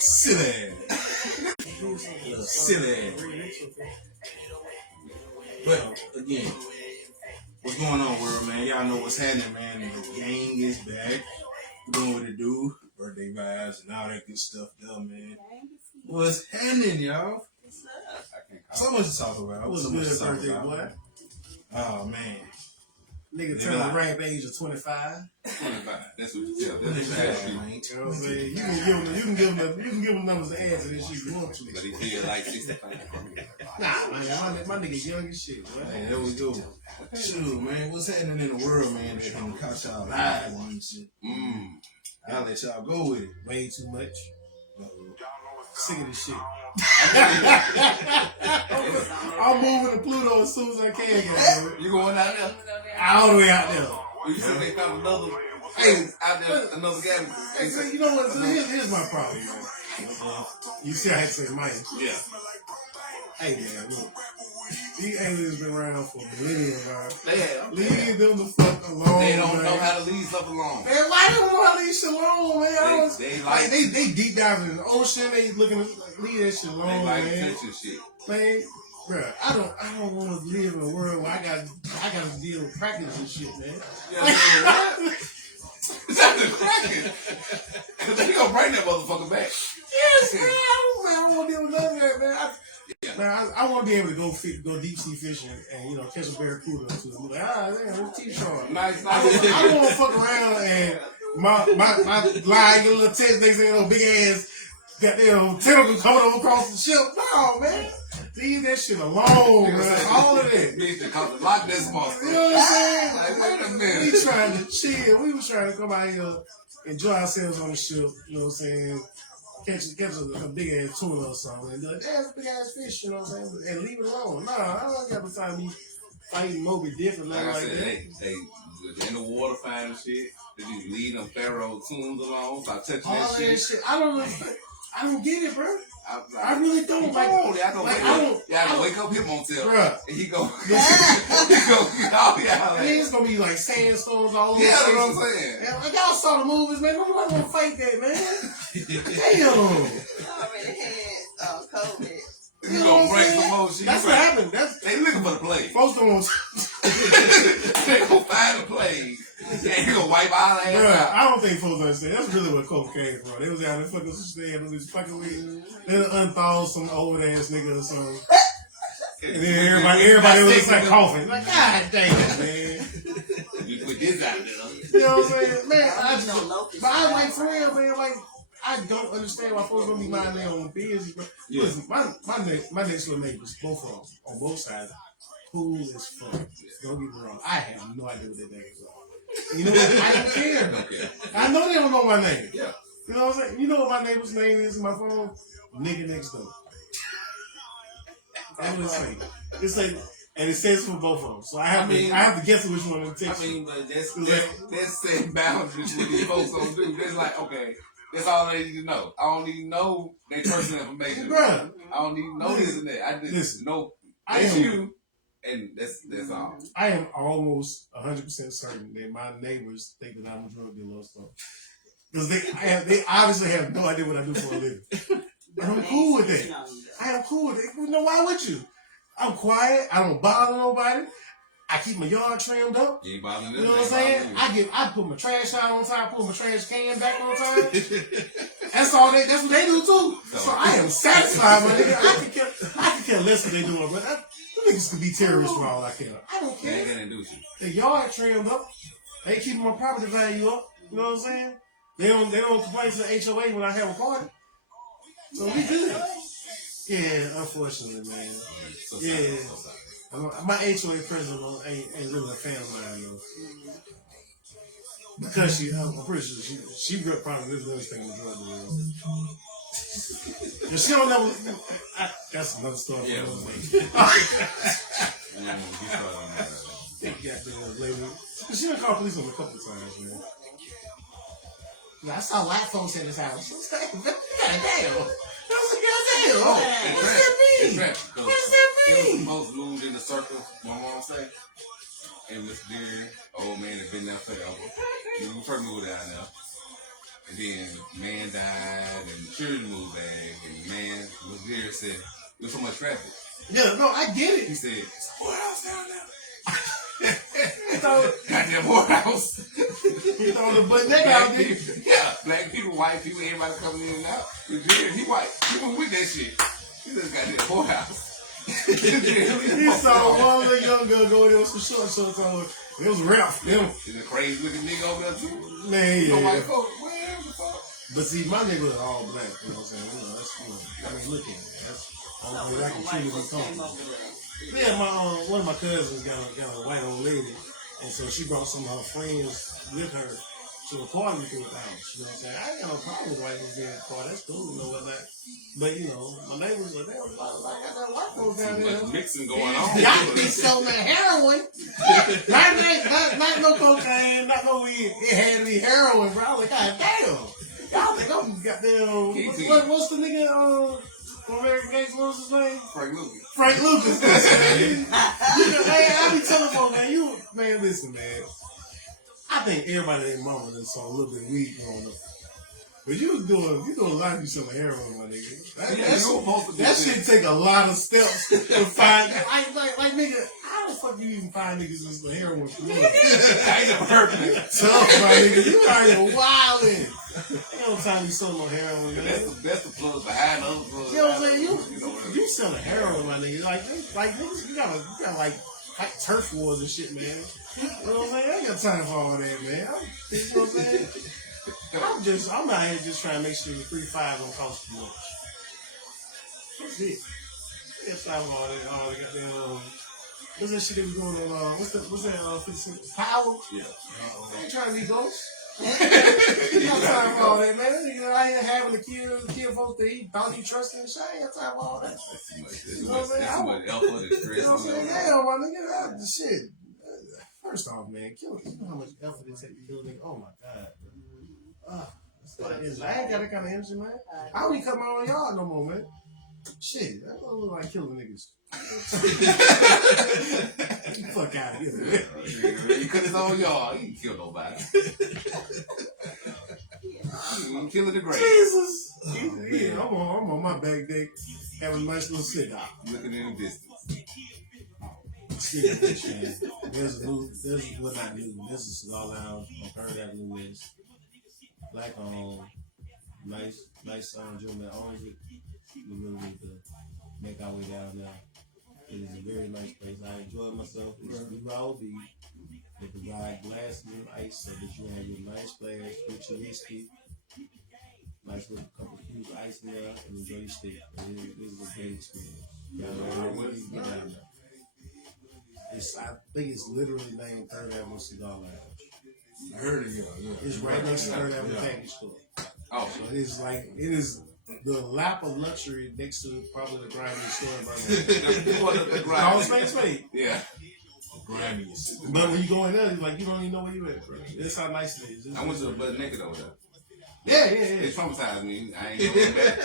silly. Little silly. But again, what's going on, world, man? Y'all know what's happening, man. The gang is back. We're doing what it do. Birthday vibes and all that good stuff, though, man. What's happening, y'all? So much to talk about. What's So good, much to talk birthday about. boy? Oh, man. Nigga turned the rampage of 25. 25. That's what you tell. That's That's what you bad, tell. man. You know what I'm saying? You can give him numbers to add to this shit if you want to. But he feel like 65. Nah, man, my nigga young as shit, boy. Hey, there we go. Shoot, man. What's happening in the world, man, that can catch y'all live and shit? I'll let y'all go with it. Way too much. Sick of this shit. I'm moving to Pluto as soon as I can, guys. You going out there? All the way out there. You said they found another. Hey, out there, another guy. Hey, so you know what? So here's my problem, man. You see, I had to say mine. Yeah. Hey, man, look. These aliens been around for millennia, man. Yeah. Leave them the fuck alone. They don't man. know how to leave stuff alone. Man, why they don't know how to leave shit alone, man? They They deep dive in the ocean. They looking to leave that shit alone, They like man. attention shit. Man, bruh, I don't want to live in a world where I gotta deal with crackers and shit, man. Yeah, is that the cracking? Cause they gonna bring that motherfucker back. Yes, man. I don't want to deal with none of that, man. I want to be able to go deep sea fishing and catch a barracuda or two. I'm like, damn, it's T-Shark. Nice. I don't want to fuck around and my line get a little text. They say, big ass goddamn tentacle coming over across the ship. No, man. Leave that shit alone, man. All of that. Bitch, lock this monster. You know what I'm saying? Like, wait a minute. We trying to chill. We was trying to come out here, enjoy ourselves on the ship. You know what I'm saying? Catch a big ass tuna or something. And be like, that's a big ass fish, you know what I'm saying? And leave it alone. Nah, I don't got the time to be fighting Moby Dick or nothing Like I like said, that. they in the water finding shit. They just leave them pharaoh tunes alone. Stop touching All that that shit. shit. I don't get it, bro. I really don't. I can wake up him on tell. Bruh. And he go, he go, And then it's gonna be like sandstorms all over. Yeah, that's the what I'm place. saying. Yeah, like y'all saw the movies, man. Nobody wanna fight that, man. Damn. Already had COVID. You gonna break some more shit. That's what happened. They looking for the play. Folks don't want. They gonna find the play. They gonna wipe our ass Bruh, out. I don't think folks understand. That's really where coke came from. They was out there fucking staying with this fucking weed. They unthaw some old ass nigga or something. And then everybody was just like coughing. Like, God damn, man. You put this out there. You know what I'm saying? Man, I like for real, man, like, I don't understand why folks don't be minding their own business, bro. Yeah. Listen, my next door neighbors, both of them, on both sides, cool as fuck. Don't get me wrong. I have no idea what their names are. You know what? I don't care. Okay. I know they don't know my name. Yeah. You know what I'm saying? You know what my neighbor's name is in my phone? Nigga next door. That's what it say. It's like, and it says for both of them. So I have to guess which one to text. I mean, but that's setting boundaries with these folks don't do. It's like, okay, that's all they need to know. I don't need to know their personal information. Bruh. I don't need to know this and that. I just know it's you, and that's all. I am almost 100% certain that my neighbors think that I'm a drug dealer or something. Because they obviously have no idea what I do for a living. But I'm cool with that. I am cool with it. You know, why would you? I'm quiet. I don't bother nobody. I keep my yard trimmed up. You ain't bothering them. You know what I'm saying? I put my trash out on time, put my trash can back on time. That's what they do too. So I am satisfied with it. I can care less what they doing, but them niggas could be terrorists for all I care. I don't They ain't care. gonna do shit. The yard trimmed up. They keeping my property value up. You know what I'm saying? They don't complain to the HOA when I have a party. So we good. Yeah, unfortunately, man. Yeah. My HOA president ain't really a fan of mine, though. Because I'm pretty sure she probably really does think I'm a drug dealer. She don't know. That's another story. Yeah. Goddamn lady. She done called police on me a couple of times, man. I saw white folks in this house. Goddamn. Oh, What does that mean? What does that It mean? was most moved in the circle, my mom say. And Mr. Deary, old man had been there forever. You first moved down there. And then man died and children moved back and man was there said there was so much traffic. Yeah, no, I get He it. said, it's a whorehouse down there. So, Goddamn whorehouse. you know, the butt nigga Black out there. people, yeah, black people, white people, everybody coming in and out. He white. He was with that shit. He just got that whorehouse. He saw one little young girl go there with some shorts on. It was Ralph. Them. There's a crazy looking nigga over there too. Man, You know, white yeah. folks, where the fuck? But see, my nigga was all black. You know what I'm saying? You know, that's, you know, I mean, look at it. That's the only way I can truly be comfortable. Yeah, one of my cousins got a white old lady, and so she brought some of her friends with her to a party through the house. You know what I'm saying? I ain't got no problem with white folks being at the party. That's cool, you know what not. But you know, my neighbors were there. Like, I got that white folks down Too there. much mixing going on. Y'all be selling that heroin. not no cocaine, not no weed. It had to be heroin, bro. I was like, God damn. Y'all think I'm goddamn. What's the nigga? American Gangster, what was his name? Frank Lucas. Frank Lucas. Hey, I be telling folks, man, listen, man. I think everybody in mama done saw a little bit of weed growing up. But you doing a lot of you some heroin, my nigga. That shit take a lot of steps to find. Like nigga, how the fuck you even find niggas in some heroin? I ain't never heard of it. Tough, my nigga. You out here wildin'. Ain't no time you selling no heroin, man. That's the plug behind those plugs. You know what I'm saying? You selling heroin, my nigga. Like niggas, you gotta like fight turf wars and shit, man. You know what I'm saying? I ain't got time for all that, man. You know what I'm saying? I'm out here just trying to make sure the 3-5 don't cost too much. That's it. That's time for all that goddamn. What's that shit that was going on? What's that? 50 Cent? Power? Yeah. I ain't trying to be ghosts. You got time for all that, man. You know, I ain't having to kill folks to eat bounty trust and shit. I ain't got time for all that. That's too much. You know what I'm saying? That's too much effort and stress. You know what I'm saying? Yeah, my nigga, the shit. First off, man, you know how much effort it takes to kill a nigga? Oh my god. I ain't got that kind of energy, man. I don't even cut my own yard no more, man. Shit, that don't look like killing niggas. Fuck out of here, man. He cut his own yard. He didn't kill nobody. He didn't kill the grave. Jesus. Yeah, I'm on my back deck having a nice little cigar. Looking in the distance. Speaking of which, man, there's not new. There's a cigar lounge on Third Avenue West. Black owned, nice gentleman that owns it. We really need to make our way down there. It is a very nice place. I enjoy myself. It's Raw beef. They provide glasses and ice so that you have your nice glass with your whiskey. Nice little couple of cubes of ice in there and enjoy your steak. This is a great experience. Get down there. I think it's literally named Third Avenue Cigar Lounge. I heard it, yeah. It's right next to Third Avenue Package Store. Oh, So it is the lap of luxury next to probably the grimiest store in Birmingham. All space made. yeah. Grimiest. But when you go in there, it's like you don't even know where you at, bro. That's how nice it is. I went to the butt naked over there. Yeah. It traumatized me. I ain't going back.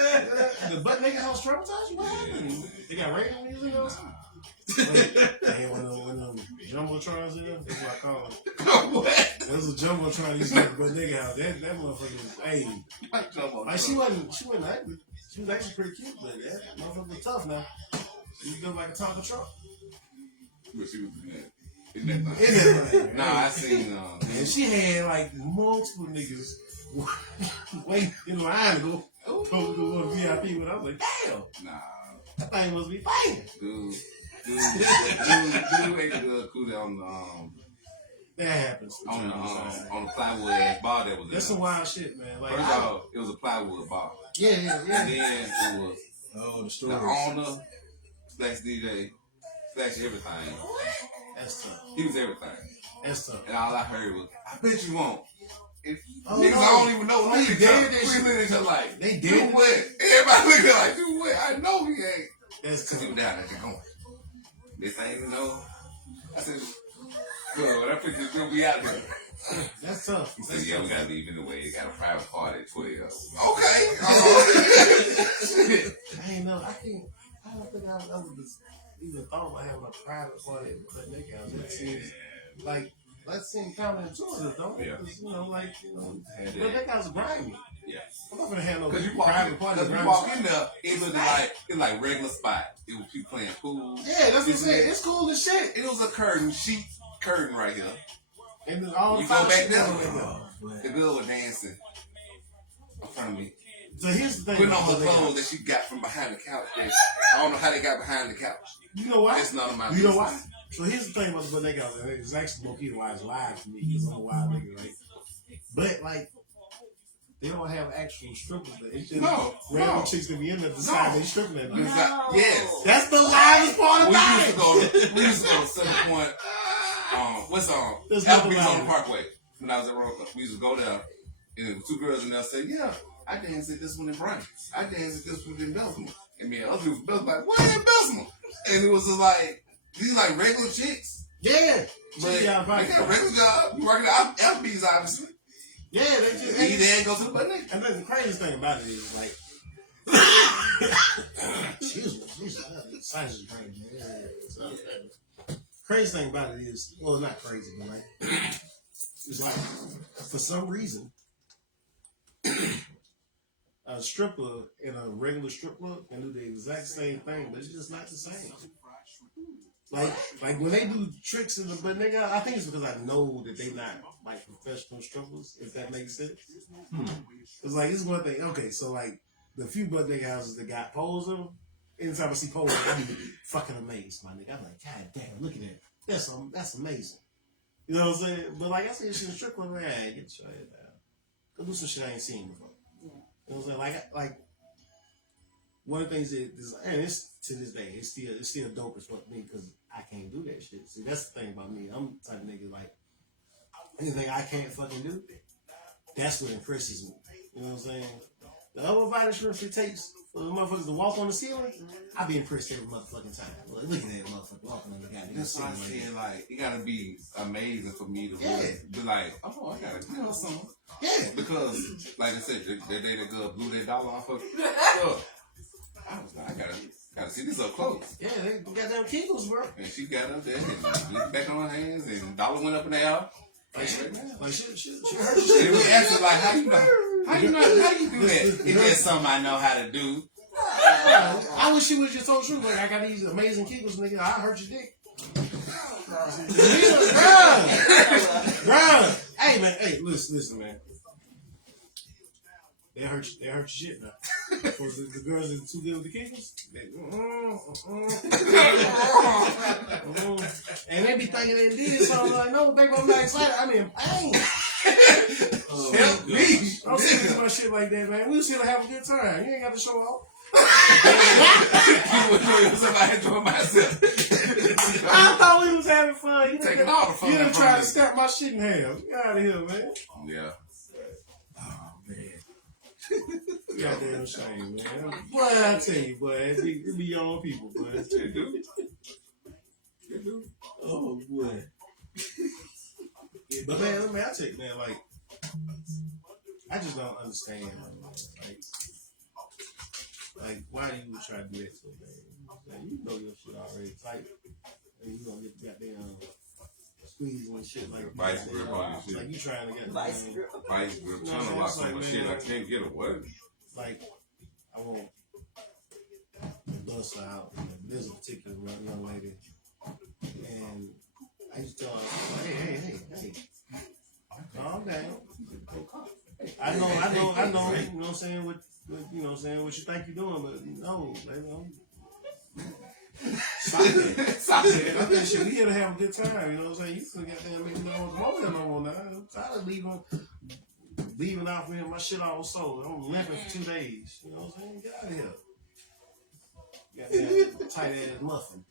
The butt naked house traumatized you? What happened? They got radio music or something? They ain't one of them jumbotrons in there. That's what I call it. What? There's a jumbotron used to be butt naked house. That motherfucker was, hey. Like she wasn't ugly. She was actually pretty cute, but that motherfucker was tough now. She was built like a Tonka truck. But she was in that. Nah, I seen. And she had like multiple niggas waiting in line to go to VIP, but I was like, damn, Nah. that thing must be banging. Dude ate the cootie on That happens. on the plywood ass bar that was That's some wild shit, man. Like, First of all, it was a plywood bar. yeah. And then it was Oh, the the story. owner / DJ / everything. That's tough. He was everything. That's tough. And all I heard was, I bet you won't. If Oh, niggas no. I don't even know. They Look did at that we shit. look at each other like, They do did what? Everybody looking like, do what? I know he ain't. That's Cause he tough. was down there going. This ain't even know. I said, good, I think it's gonna be out there. That's tough. He said, That's yeah, we tough. gotta leave anyway. He got a private party at 12. Okay. Shit. I ain't know. I don't think I've ever even thought about having a private party at the Butt Naked House. Like, let's see him coming into it, though. Yeah. You know, like, you know, And but that guy's grimy. yeah. I'm not gonna have no Cause you private party. walk in there, it looked like regular spot. It was people playing pool. Yeah, that's what I'm saying. It's cool as shit. It was a sheet curtain right here. And then all You the go fun back shit there, down there. the girl was dancing in front of me. So here's the thing. Putting on her about the clothes nigga. that she got from behind the couch. I don't know how they got behind the couch. You know why? It's none of my You know business. why? So here's the thing about the Butt Out. It's actually low-key why it's live to me because I'm a wild nigga, right? But like, they don't have actual strippers. It's just random chicks that be in there decide they stripping that bitch. Yes. That's the livest part We about used it. to go. We used to go to Center Point. What's There's Applebee's nothing on the like Parkway. When I was at Royal Club, we used to go there, and there were two girls in there say, "Yeah, I danced at this one in Brighton. I danced at this one in Bessemer." And me and other people was like, "What in Bessemer?" And it was just like these like regular chicks. Yeah. But They they got a regular job. You working at Applebee's, obviously. Yeah, they just. Eat there and go to the butt naked. And then the craziest thing about it is like, excuse me, size is crazy. Yeah. Crazy thing about it is, well, not crazy, but like, it's like for some reason, a stripper and a regular strip club can do the exact same thing, but it's just not the same. Like when they do tricks in the butt nigga, I think it's because I know that they not like professional strippers, if that makes sense. It's like, it's one thing. Okay, so like the few butt nigga houses that got poles in them, anytime I see poles, I'm fucking amazed, my nigga. I'm like, God damn, look at that. That's amazing. You know what I'm saying? But like I see this shit in the strip club, man, get your head down. Go do some shit I ain't seen before. You know what I'm saying? Like one of the things that is, and it's to this day, it's still dope as fuck to me because I can't do that shit. See, that's the thing about me. I'm the type of nigga like anything I can't fucking do, that's what impresses me. You know what I'm saying? The other body strips it takes for the motherfuckers to walk on the ceiling, I be impressed every motherfucking time. Look at that motherfucker walking on the goddamn That's why ceiling. I said, like, it gotta be amazing for me to really be like, oh, I gotta do something. Yeah. Because, like I said, that day that girl blew that dollar off her girl, I was like, I gotta see this up close. Yeah, they got them Kegels, bro. And she got up there and looked back on her hands, and the dollar went up in the air. Like she hurt And we asked her, like, how you know? How you do that? It's just something I know how to do. I wish she was just told the truth. Like, I got these amazing Kegels, nigga. I hurt your dick. Bruh. Hey, man. Hey, listen, man. They hurt your shit now. For the girls that too good with the Kegels, and they be thinking they did something. Like, no, baby, I'm not excited. I'm in pain. Help me. I'm saying my shit like that, man. We was here to have a good time. You ain't got to show off. Somebody enjoy myself. I thought we was having fun. You Taking all the fun. You done tried to snap my shit in half. Get out of here, man. Yeah. Oh, man. Goddamn shame, man. Boy, I tell you, boy, it be your own people, boy. They do. They do. Oh, boy. Yeah, but man, let me I tell you, man, like, I just don't understand, man. Like, why do you try to do that so bad? Like, you know your shit already tight, and you gonna get the goddamn squeeze and shit like Vice grip on your shit. Like, you trying to get Vice grip. Vice grip. Trying to lock so much shit I can't get away. Like, I want to bust her out. There's a particular young lady, and I used to tell her, hey, calm down. I know, you know what I'm saying, what you know what I'm saying, what you think you're doing, but no, baby, stop it. Stop it. I think shit, we here to have a good time, you know what I'm saying? You couldn't goddamn make me know what's wrong no more now. I'm tired of leaving out from here, my shit all sold. I'm limping for 2 days. You know what I'm saying? Get out of here. Goddamn tight ass muffin.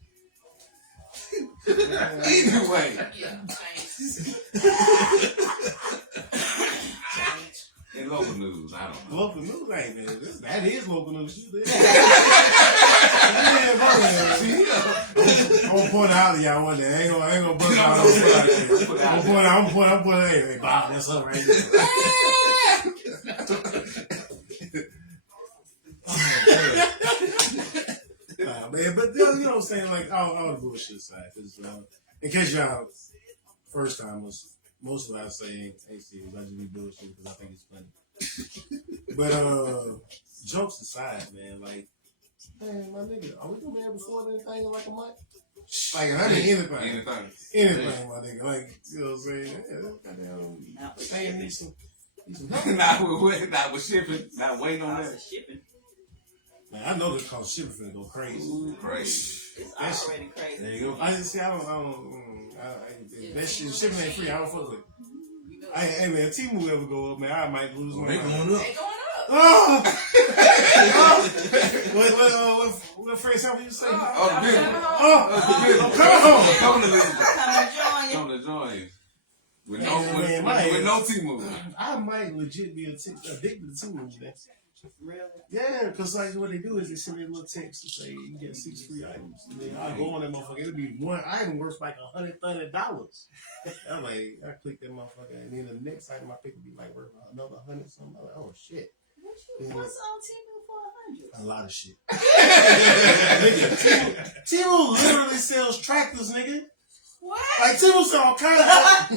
Either way. In local news, I don't know. Local news ain't man. That is local news. Yeah, I'm gonna point out to y'all one day. I ain't gonna bust out on Friday. I'm pointing, hey, Bob, that's up right there. Man, but you know what I'm saying? Like, all the bullshit aside. Cause, in case y'all first timers. Most of it I say ain't serious. I just be bullshit because I think it's funny. But jokes aside, man, like, man, my nigga, are we gonna be able to afford anything in like a month? Like, I mean, anything, my nigga. Like, you know what I'm saying? Yeah, goddamn, saying need some help. Not with shipping, not waiting on that. Shipping. Man, I know this called shipping finna go crazy. Ooh, crazy. It's already crazy. There you go. I just see. I that shit, shipping ain't free. I don't fuck with it. Hey man, T-Move ever go up, man, I might lose my They mind. going up. They going up. Oh! What Fred Sample you say? Oh, the big one. Come on! Come to join you. With Man, no T-Move. I might legit be addicted to T-Move, man. Really? Yeah, because like what they do is they send me a little text to say you get 6 free items. And then I go on that motherfucker, it'll be one item worth like $130. I'm like, I click that motherfucker, and then the next item I pick will be like worth another 100 something. I'm like, oh shit. What's on T-Move for 100? A lot of shit. Nigga, T-Move literally sells tractors, nigga. What? Like T-Move sells all kinds of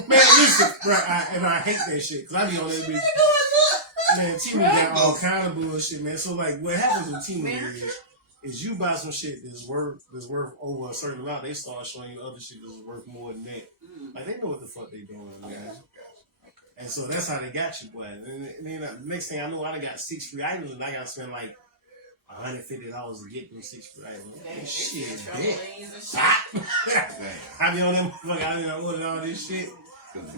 man. Listen, bro, and I hate that shit because I be on that bitch. Man, T-Move got all kind of bullshit, man. So like, what happens with T-Move is you buy some shit that's worth over a certain amount, they start showing you other shit that's worth more than that. Like they know what the fuck they doing, man. And so that's how they got you, boy. And then the next thing I know, I done got 6 free items, and I gotta spend like $150 to get them 6 free items. Shit, bitch. I be on them motherfucker. I be ordering all this shit.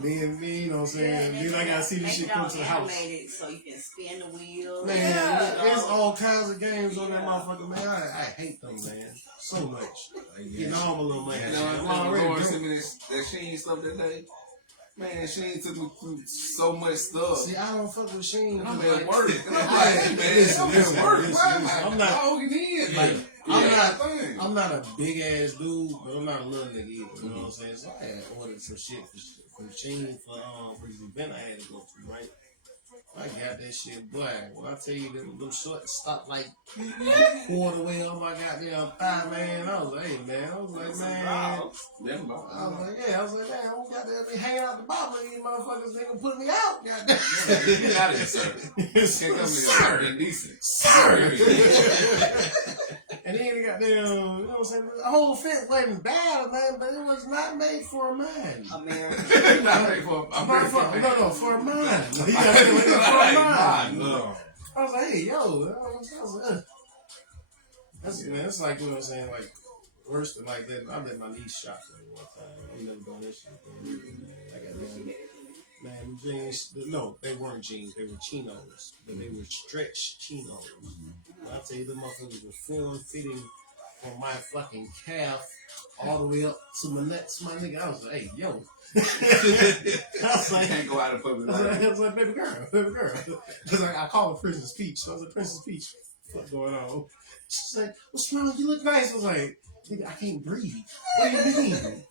Then you know what I'm saying. Then I gotta see this shit come to the house. So you can spin the wheel. Man, there's all kinds of games on that motherfucker, man. I hate them, man. So much. Getting all my little money. You know, I'm already Lauren broke. sent me that Sheen stuff that day. Man, Sheen took me through so much stuff. See, I don't fuck with Sheen. I'm like, at work. And I'm like, man, I'm at work. I'm not dogging in. like Yeah. I'm not a big ass dude, but I'm not a little nigga either. You know what I'm saying? So I had ordered some shit from Sheen for this event I had to go to, right? I got that shit, boy. When I tell you them shorts stopped like quarter way on my goddamn thigh, man. I was like, hey, man. I was like, man. I was like, yeah. I was like, man, I don't got that be hanging out the bottom of these motherfuckers. They gonna put me out. Goddamn. Get out of here, sir. Can't come Sir. here indecent. Sir. And then he got them, you know what I'm saying? The whole fit wasn't bad, man, but it was not made for a man. American. Not ready for No, for a man. He got it for a man. No. I was like, hey, yo. I was like, that's, man, it's like, you know what I'm saying? Like, worse than like that. I let my niece shop one time. I ain't never done this shit. I got them. Man, jeans, no, they weren't jeans, they were chinos, but they were stretch chinos. I tell you, the motherfuckers were form fitting from my fucking calf all the way up to my nuts, my nigga. I was like, hey, yo. I was like, Can't go out in public. I was like, baby girl. Because I called her Princess Peach. So I was like, Princess Peach, what's going on? She's like, what's wrong? You look nice. I was like, nigga, I can't breathe. What do you mean?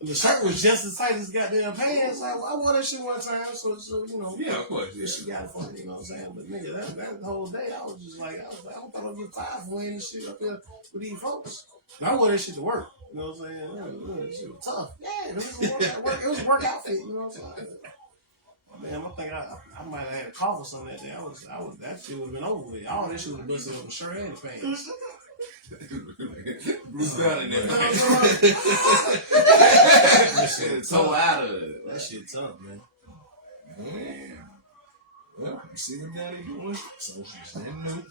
And the shirt was just as tight as goddamn pants. Like, I wore that shit one time, so you know. Yeah, of course, yeah. She got it for me, you know what I'm saying? But nigga, that whole day, I was just like, I don't thought I'd get fired for wearing this shit up there with these folks. And I wore that shit to work, you know what I'm saying? That shit was tough. Yeah, it was a work outfit, you know what I'm saying? Man, I think I might have had a cough or something that day. That shit would have been over with. All this shit was busted up the shirt and the pants. Bruce Banner there. That shit So out of it. That shit tough, man. Man. Well, you see what Daddy doing? So she's nothing new.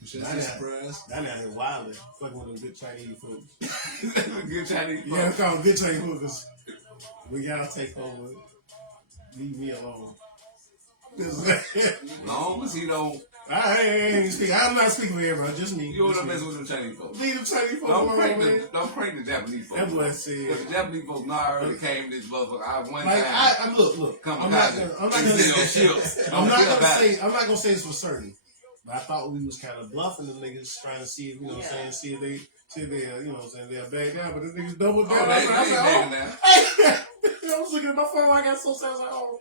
You should be surprised. That out here wilding. Fucking with them good Chinese food. Good Chinese food. Yeah, we call them good Chinese food because we gotta take over. Leave me alone. Long as he don't. I'm not speaking for everybody, just me. You don't want to mess with them Chinese folks. Leave them Chinese folks Don't alone, man. prank the Japanese folks. That boy said. Because the Japanese folks know I already came to this motherfucker. One Like, time. look. Come I'm on, not guys. I'm not gonna say it's for certain. But I thought we was kind of bluffing the niggas, trying to see if, you know what I'm saying, see if they, you know what I'm saying, they'll back down. But the niggas doubled down. I was looking at my phone, I got so sad. I was like, oh.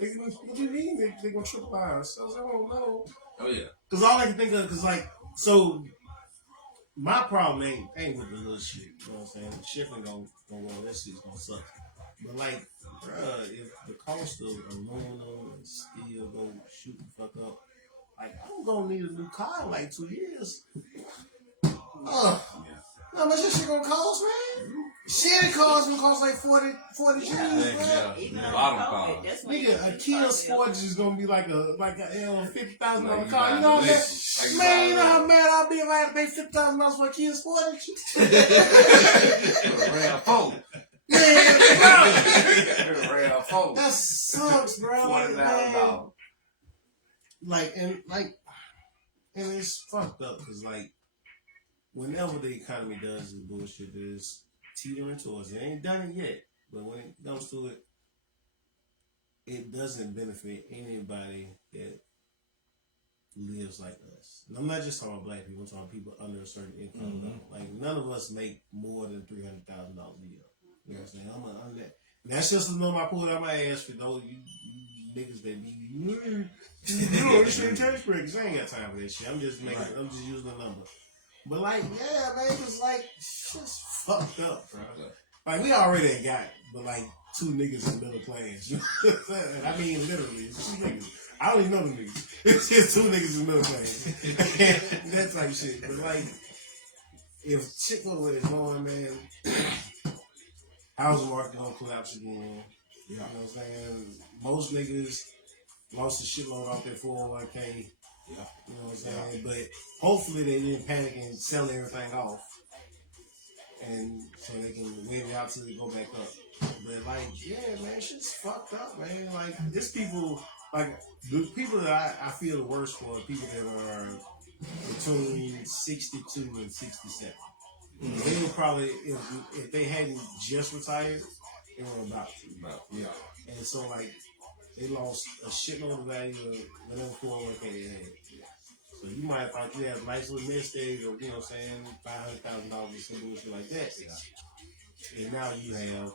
What do you mean they gonna triple ours? So I was like, oh no. Oh yeah. Cause all I can think of, cause like, so my problem ain't with the little shit. You know what I'm saying? The shipping gonna go, that shit's gonna suck. But like, bruh, if the cost of aluminum and steel go shoot the fuck up, like I'm gonna need a new car in like 2 years. How much this shit gonna cost, man? Shit, it cost like 40 G's, man. Even Yeah. on Bottom COVID, car. that's when Nigga, a it Kia started. Sportage is gonna be like a $50,000 Like you car. You buying know a what I'm Lexus. saying? Like you Man, buying you a know how Lexus. mad I'll be if I had to pay $50,000 for a Kia Sportage? RAV4. Man, bro, RAV4. that sucks, bro. $40,000. And it's fucked up because like whenever the economy does this bullshit, is teetering towards it. Ain't done it yet, but when it comes to it, it doesn't benefit anybody that lives like us. And I'm not just talking about black people. I'm talking about people under a certain income level. Like none of us make more than $300,000 a year. You know what I'm saying? I'm that. And that's just a number I pulled out my ass for those you niggas that be you know this shit tax breaks. I ain't got time for that shit. I'm just using a number. But like, yeah, man, it's like shit's fucked up, bro. Like we already got, but like 2 niggas in middle class. You know what I'm saying? I mean, literally, it's 2 niggas. I don't even know the niggas. It's just 2 niggas in middle class. That type of shit. But like, if shit go the way it's going, man, housing market gonna collapse again. You know what I'm saying? Most niggas lost a shitload off their 401k. Yeah. You know what I'm saying? But hopefully they didn't panic and sell everything off. And so they can wait it out till they go back up. But like, yeah, man, shit's fucked up, man. Like, this people, like, the people that I feel the worst for are people that are between 62 and 67. They would probably, if they hadn't just retired, they were about to. Yeah. And so, like, they lost a shitload of value of whatever 401k they had. So you might have thought you had a nice little nest egg or, you know what I'm saying, $500,000 or some bullshit like that. Yeah. And now you have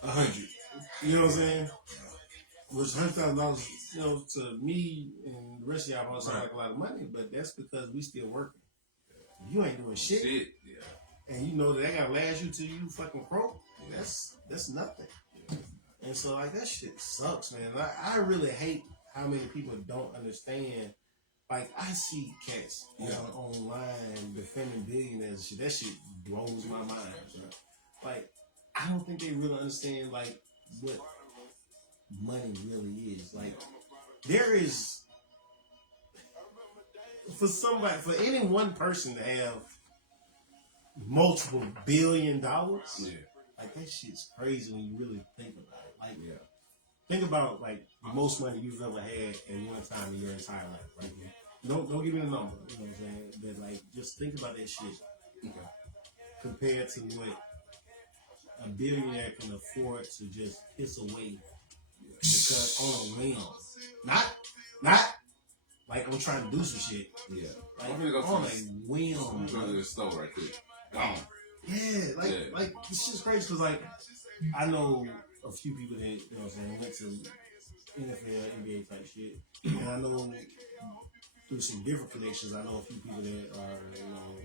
100. You know what I'm saying? Which $100,000, you know, to me and the rest of y'all probably sound like a lot of money, but that's because we still working. You ain't doing shit. Yeah. And you know that gotta last you till you fucking broke. That's nothing. And so like that shit sucks, man. I really hate how many people don't understand. Like I see cats online defending billionaires and shit. That shit blows my mind, bro. Like I don't think they really understand like what money really is. Like there is for any one person to have multiple $1 billion, like that shit's crazy when you really think about it. Like, think about like the most money you've ever had at one time in your entire life, right? Don't give me the number, you know what I'm saying? But like, just think about that shit compared to what a billionaire can afford to just piss away because on a whim, not like I'm trying to do some shit. Yeah. Like I'm gonna go on to a whim. I'm gonna go to the store right quick. Gone. Yeah, like this shit's crazy because like I know a few people that, you know what I'm saying, went to NFL, NBA type shit, and I know through some different connections, I know a few people that are, you know,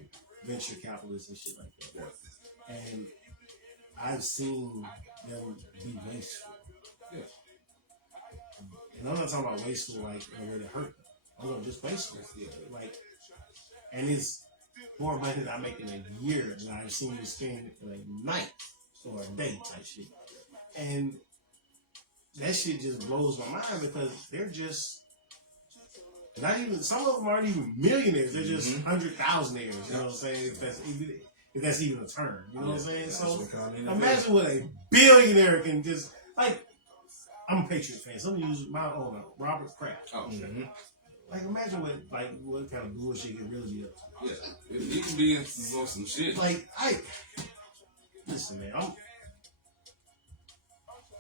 venture capitalists and shit like that. And I've seen them be wasteful. Yeah. And I'm not talking about wasteful like in a way that hurt them. I'm going just wasteful. Like, and it's more money than I make in a year than I've seen you spend in a night or a day type shit. And that shit just blows my mind because they're just not even, some of them aren't even millionaires. They're just 100,000aires, you know what I'm saying? If that's even a term, you know what I'm saying? So imagine what a billionaire can just, like, I'm a Patriot fan, so I'm gonna use my owner, Robert Kraft. Oh, Like, imagine what kind of bullshit he really be up to. yeah. He can be into some shit. Like, listen, man,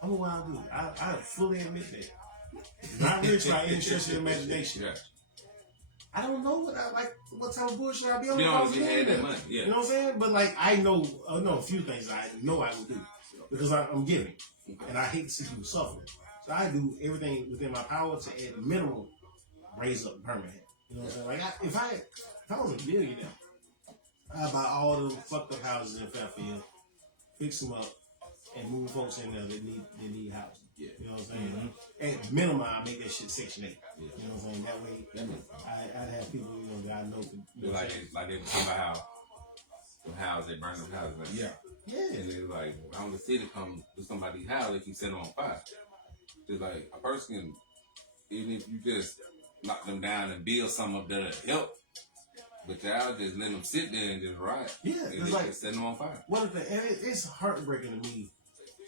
I'm a wild dude. I fully admit that. Not rich by any stretch of the imagination. Yeah. I don't know what type of bullshit I'd be on. You know, if you had that money, You know what I'm saying? But like, I know a few things I know I would do because I'm giving, and I hate to see people suffer. So I do everything within my power to, at minimum, raise up Birmingham. You know what I'm saying? Like, if I was a billionaire, I'd buy all the fucked up houses in Fairfield, fix them up, and moving folks in there that need housing. Yeah. You know what I'm saying? At minimum, I make that shit Section 8. Yeah. You know what I'm saying? That way, That makes sense. I'd have people, you know, that I know could, you know, Like they were talking about how they burn them houses. Like, Yeah. yeah. and it's like, I don't see it come to somebody's house, they can set them on fire. It's like, a person can, even if you just knock them down and build something up there to help, but y'all just let them sit there and just ride. Yeah, And it's they like, can set them on fire. one of the, and it's heartbreaking to me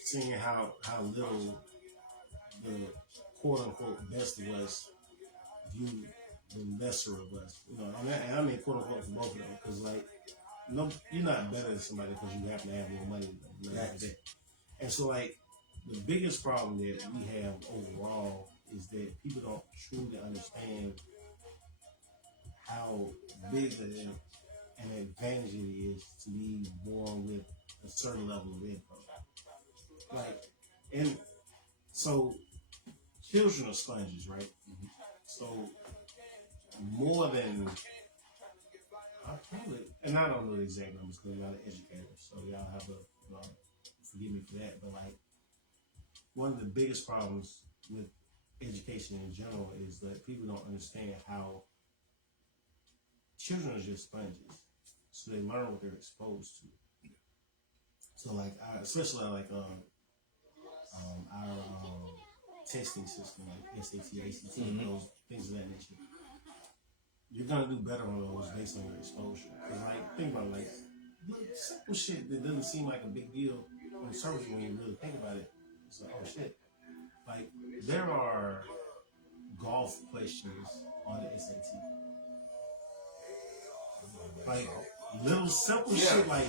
seeing how little the quote unquote best of us view the lesser of us. You know, I mean quote unquote for both of them, because like, no, you're not better than somebody because you happen to have more money than that. And so like, the biggest problem that we have overall is that people don't truly understand how big an advantage it is to be born with a certain level of income. Like, and so children are sponges, right? Mm-hmm. So more than I probably, and I don't know the exact numbers because y'all are educators, so y'all have a, you know, forgive me for that, but like one of the biggest problems with education in general is that people don't understand how children are just sponges, so they learn what they're exposed to. So like, especially like our testing system, like SAT, ACT, those things of that nature. You're gonna do better on those based on your exposure. Cause like, think about it, like simple shit that doesn't seem like a big deal on the surface when you really think about it. It's like, oh shit. Like, there are golf questions on the SAT. Like, little simple shit like,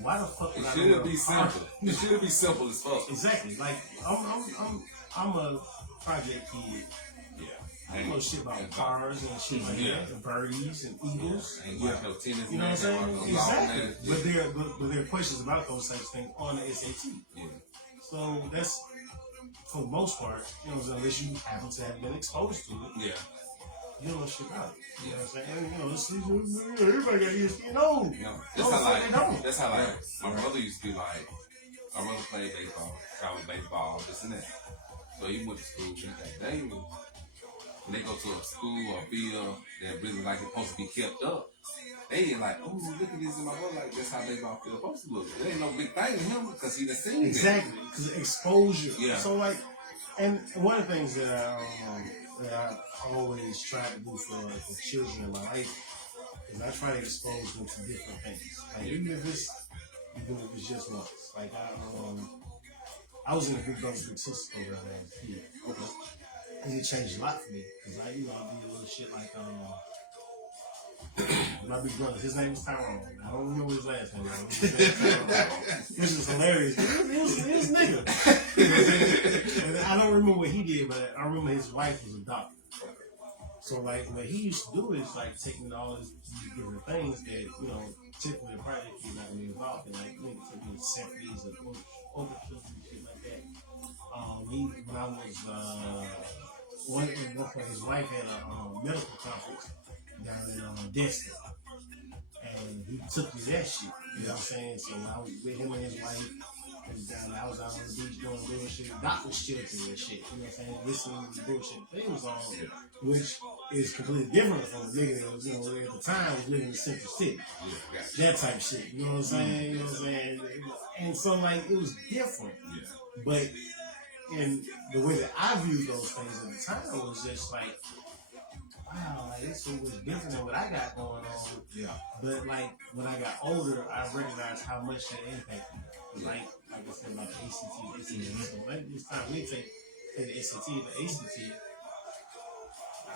why the fuck would It I should know be simple. It should be simple as fuck. Exactly. Like, I'm a project kid. Yeah. I don't know shit about cars and shit like that, and birdies and eagles. And watch no tennis, You know what I'm saying? match, Exactly. But there are questions about those types of things on the SAT. Yeah. So that's, for the most part, you know what I'm saying, unless you happen to have been exposed to it, Yeah. you don't know shit about it. You know what I'm saying? And, you know, everybody got ESPN. No. You know, No, they don't. that's how like my brother used to be like, my brother played baseball, travel baseball, this and that. So he went to school. He's like, dang, when they go to a school or field that really like it's supposed to be kept up, they ain't like, oh, look at this in my brother, like that's how baseball field supposed to look. It ain't no big thing to him because he done seen it. Exactly, because exposure. Yeah. So like, and one of the things that I always try to do for children in my life is I try to expose them to different things. Like even if it's just once. Like I was in a Big Brothers Big Sisters program as a kid. Okay. And it changed a lot for me because I did a little shit like my big brother. His name was Tyrone. I don't remember his last name. Which is hilarious. It was nigga. And I don't remember what he did, but I remember his wife was a doctor. So like what he used to do is like taking all these different things that, you know, typically a project he's not gonna be involved in, like maybe symphonies and orchestras and shit like that. When I was one point, his wife had a medical conference down in Destin, and he took me to that shit. You know what I'm saying? So I was with him and his wife. I was out on the beach doing bullshit. Doc was chilling and shit. You know what I'm saying? Listening to the bullshit they was on, which is completely different from the nigga that was, you know, at the time was living in Central City. That type of shit. You know what I'm saying? You know what I'm saying? And so like it was different. Yeah. But in the way that I viewed those things at the time was just like, wow, like this shit was different than what I got going on. Yeah. But like when I got older, I recognized how much that impacted me. Like I said about the ACT, SAT. So like this time we take the SAT, the ACT,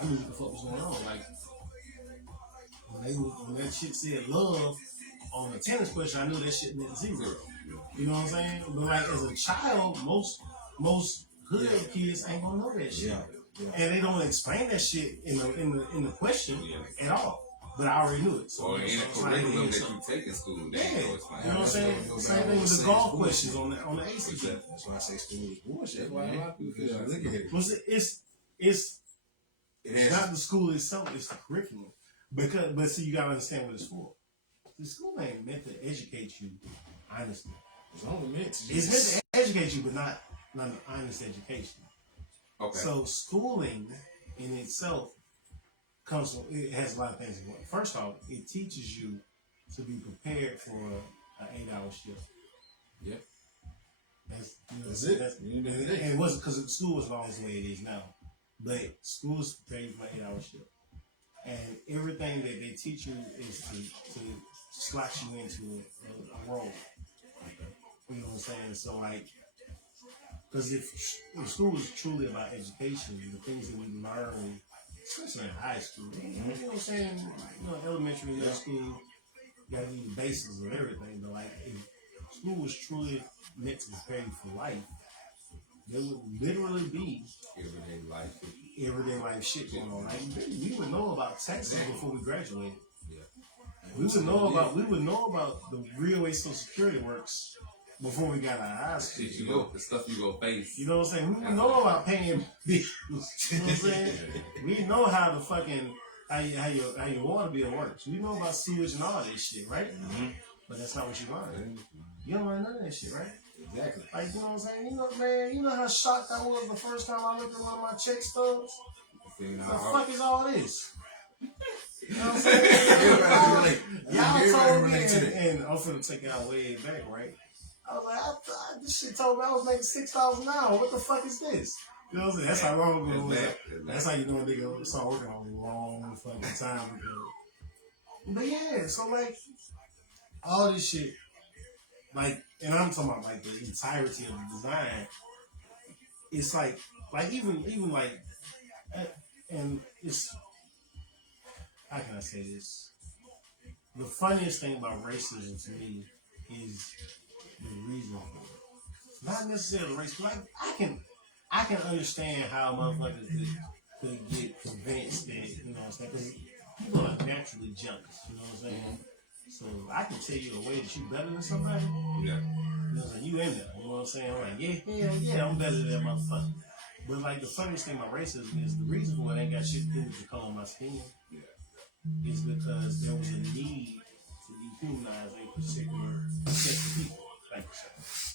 I knew what the fuck was going on. Like when that shit said love on the tennis question, I knew that shit meant zero. You know what I'm saying? But like as a child, most hood kids ain't gonna know that shit. Yeah. And they don't explain that shit in the question at all. But I already knew it. So Or in the curriculum that you take in school, they ain't know explain. You know what I'm saying? Same thing with the golf questions on the ACT. That's why I say school is bullshit. That's why a lot of people feel like, Look at it. Well, it's not the school itself, it's the curriculum. But see, you gotta understand what it's for. The school ain't meant to educate you honestly. It's only meant to It's meant to educate you, but not an honest education. Okay. So schooling in itself comes from, it has a lot of things. First off, it teaches you to be prepared for an 8-hour shift. Yep. That's it. And it wasn't because school wasn't always the way it is now, but school is prepared for an 8-hour shift, and everything that they teach you is to slot you into a role. You know what I'm saying? So like, because if school is truly about education, the things that we learn, especially in high school, you know what I'm saying? You know, elementary, middle school, you gotta do the basics of everything. But like, if school was truly meant to prepare you for life, there would literally be everyday life shit going on. Like, we would know about taxes before we graduated. We would know about the real way Social Security works before we got out of high school. The stuff you go face. You know what I'm saying? We know about paying bills. You know what I'm saying? We know how the fucking how your water bill works. We know about sewage and all this shit, right? Mm-hmm. But that's not what you learn. You don't learn none of that shit, right? Exactly. Like, you know what I'm saying? You know, man, you know how shocked I was the first time I looked at one of my check stubs? The fuck is all this? You know what I'm saying? Y'all told me, and I'm finna take y'all way back, right? I was like, this shit told me I was making $6,000 an hour. What the fuck is this? You know what I'm saying? That's how long ago it was. That's how you know a nigga start working on a long fucking time ago. But yeah, so like, all this shit, like, and I'm talking about like the entirety of the design. It's like even like, and it's, how can I say this? The funniest thing about racism to me is the reason for it. Not necessarily race, but like, I can understand how motherfuckers could get convinced that, you know what I'm saying? Because people are naturally jealous, you know what I'm saying? So I can tell you a way that you better than somebody. Yeah. You know, like, you in there, you know what I'm saying? I'm like, yeah, I'm better than that motherfucker. But like, the funniest thing about racism is the reason for it ain't got shit to do with the color of my skin. Is because there was a need to dehumanize a particular set of people, like yourself.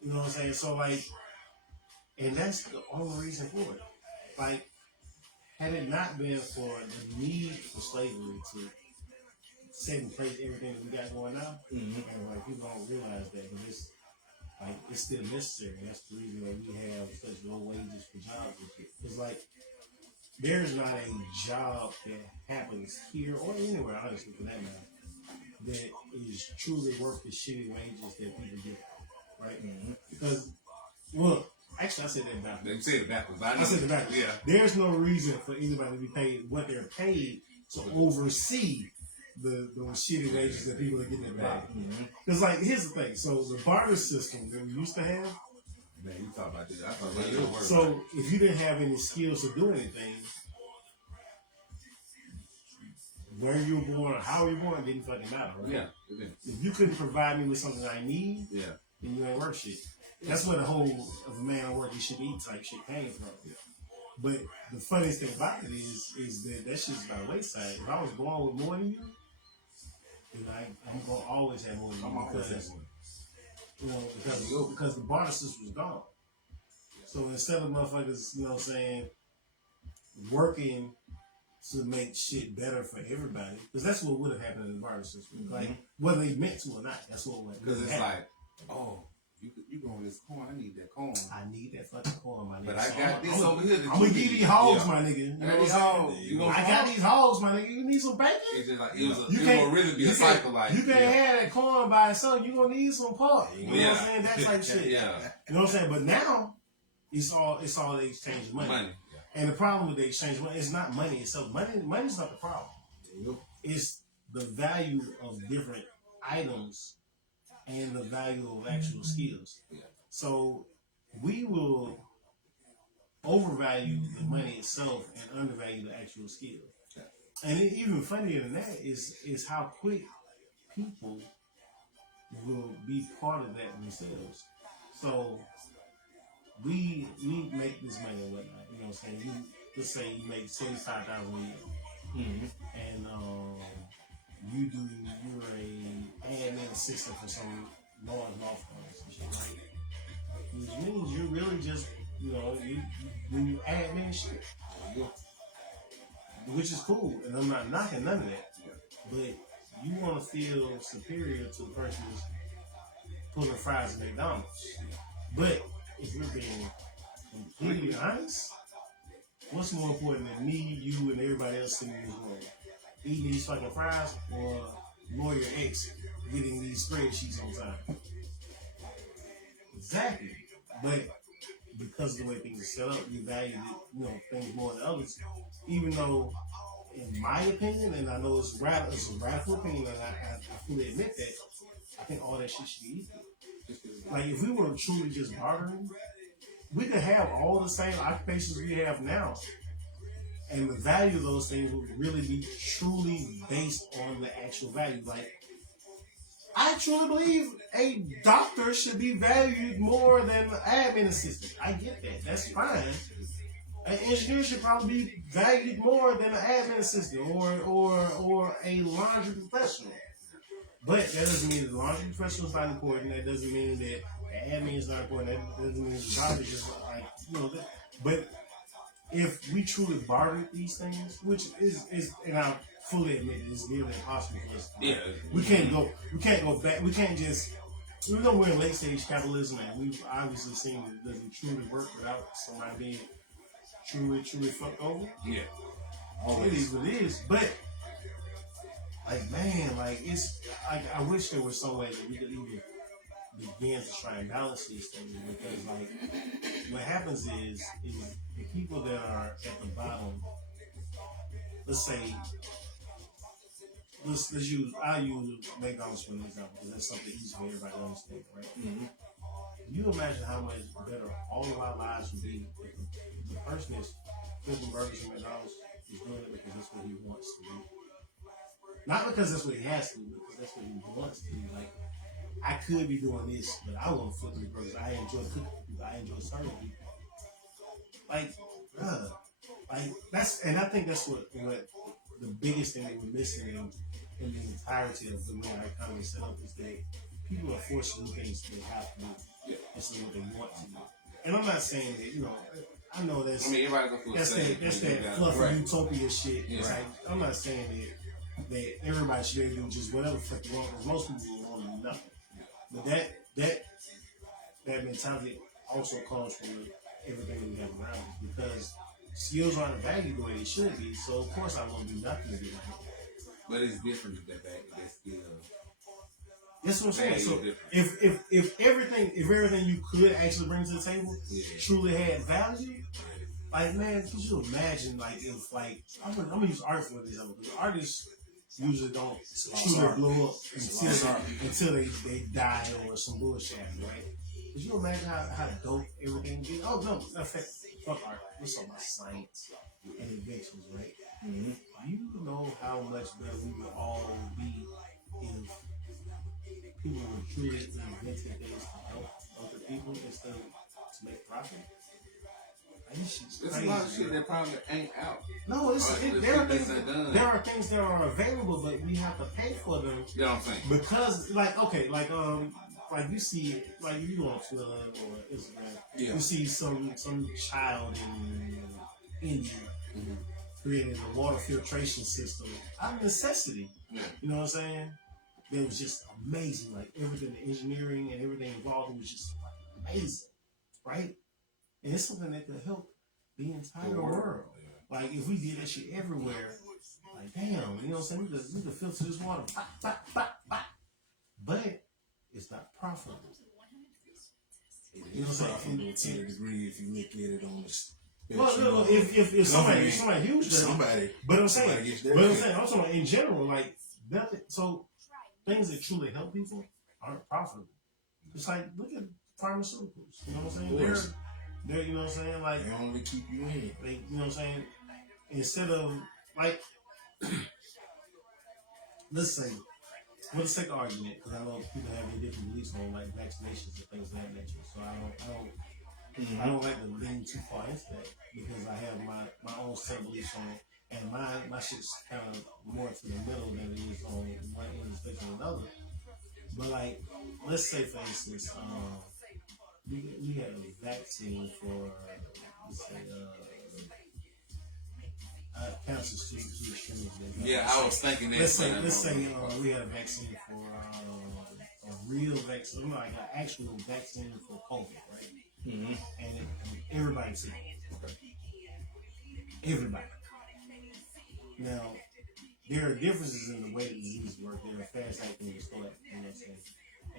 You know what I'm saying? So like, and that's the only reason for it. Like, had it not been for the need for slavery to set in place everything that we got going on, and like, people don't realize that, but it's like, it's still necessary. That's the reason why we have such low wages for jobs and shit. It's like, there's not a job that happens here or anywhere, honestly, for that matter, that is truly worth the shitty wages that people get, right? Because, well, actually, I said that backwards. They said it backwards. I said it backwards. Yeah. There's no reason for anybody to be paid what they're paid to oversee the shitty wages that people are getting at back. Because, like, here's the thing. So, the barter system that we used to have, Man, you talk about this. I thought about it. so if you didn't have any skills to do anything, where you were born or how you were born didn't fucking matter, right? Yeah, it is. If you couldn't provide me with something I need, Yeah. then you ain't worth shit. That's where the whole of a man on work you should eat type shit came from. Yeah. But the funniest thing about it is that shit's by the wayside. If I was born with more than you, then I'm gonna always have more than you because, you know, because the barter system was gone. So instead of motherfuckers, you know what I'm saying, working to make shit better for everybody, because that's what would have happened in the barter system. Like, whether they meant to or not, that's what would have Because it's happened. like, oh, you going this corn? I need that corn. I need that fucking corn, my nigga. But I got this over here. I'm gonna give these hogs, my nigga. You know what I'm saying? You gonna I got these hogs, my nigga. You need some bacon? It's just like, it was You gonna really be a cycle like you can't have that corn by itself. You gonna need some pork. You know Yeah. what I'm saying? That type shit. Yeah. You know what I'm saying? But now it's all the exchange of money. And the problem with the exchange of money is not money itself. Money's not the problem. It's the value of different items and the value of actual skills. So we will overvalue the money itself and undervalue the actual skill. And even funnier than that is how quick people will be part of that themselves. So we make this money and whatnot. You know what I'm saying? Let's say you make $75,000 a year, and you're a admin assistant for some large law firms and shit, right? Which means you really just, you know, you do admin shit. Which is cool, and I'm not knocking none of that. But you want to feel superior to the person who's pulling fries at McDonald's. But if we're being completely honest, what's more important than me, you, and everybody else sitting in this room? Eating these fucking fries or Lawyer X getting these spreadsheets on time? Exactly. But because of the way things are set up, we value things more than others. Even though, in my opinion, and I know it's a radical opinion, and I fully admit that, I think all that shit should be equal. Like, if we were truly just bartering, we could have all the same occupations we have now. And the value of those things would really be truly based on the actual value. Like, I truly believe a doctor should be valued more than an admin assistant. I get that. That's fine. An engineer should probably be valued more than an admin assistant or a laundry professional. But that doesn't mean the laundry professional is not important. That doesn't mean that the admin is not important. That doesn't mean the doctor is just like, but if we truly barter these things, which is and I fully admit it, it's nearly impossible for us. Yeah. We can't go back. We can't just, even though we're in late stage capitalism and we've obviously seen that it doesn't truly work without somebody being truly fucked over. Yeah. It is what it is. But like, man, like, it's like, I wish there was some way that we could even begin to try and balance these things, because like what happens is the people that are at the bottom, let's say, I'll use McDonald's for an example, because that's something easy for everybody to understand, right? Mm-hmm. You imagine how much better all of our lives would be if the person that's flipping burgers at McDonald's is doing it because that's what he wants to do. Not because that's what he has to do, because that's what he wants to do. Like, I could be doing this, but I want to flip these burgers. I enjoy cooking for people. I enjoy serving people. Like, and I think that's what the biggest thing that we're missing in the entirety of the way our economy is set up is that people are forced to do things they have to do instead of what they want to do. And I'm not saying that, I know that's, everybody go through that's that fluffy utopia shit. Yeah. Right? I'm not saying that everybody should be able to do just whatever the fuck they want, because most people don't want to do nothing. But that mentality also comes from everything we have around us, because skills aren't valued the way they should be. So of course I won't do nothing to do it. But it's different than that skill. That's what I'm saying. So if everything you could actually bring to the table truly had value, like, man, could you imagine, like, if, like, I'm gonna use art for example, because artists usually don't truly blow up until they die or some bullshit, right? Could you imagine how dope everything would be? Oh no, in fact, fuck art. We're talking about science and inventions, right? Mm-hmm. You know how much better we would all be if people were truly inventing things to help other people instead of to make profit. There's a lot of shit that probably ain't out. No, there are things that are available, but we have to pay for them. You know what I'm saying? Because, like you see, like, you go on Twitter or Instagram, you see some child in India creating a water filtration system out of necessity. Yeah. You know what I'm saying? It was just amazing. Like, everything, the engineering and everything involved was just amazing, right? And it's something that could help the entire world. Like, if we did that shit everywhere, like, damn, you know what I'm saying? We could filter this water, but it's not profitable. You know what I'm saying? To a degree, if you look at it on this. Well, no, if somebody huge, but I'm saying, I'm talking about in general, like, nothing. So things that truly help people aren't profitable. It's like, look at pharmaceuticals. You know what I'm saying? They're, you know what I'm saying? Like, they only keep you in. They, you know what I'm saying? Instead of, like, let's say, let's take an argument, because I know people have any different beliefs on, like, vaccinations and things of that nature. So I don't like to lean too far into that, because I have my own set beliefs on it, and my shit's kind of more to the middle than it is on one end especially another. But like, let's say for instance, we had a vaccine for let's say cancer students. Yeah, I was thinking that. Let's say we had a vaccine for a real vaccine, like an actual vaccine for COVID, right? Mm-hmm. And everybody took it. Everybody. Now, there are differences in the way the disease work. There are fast acting and slow acting, you know what I'm saying?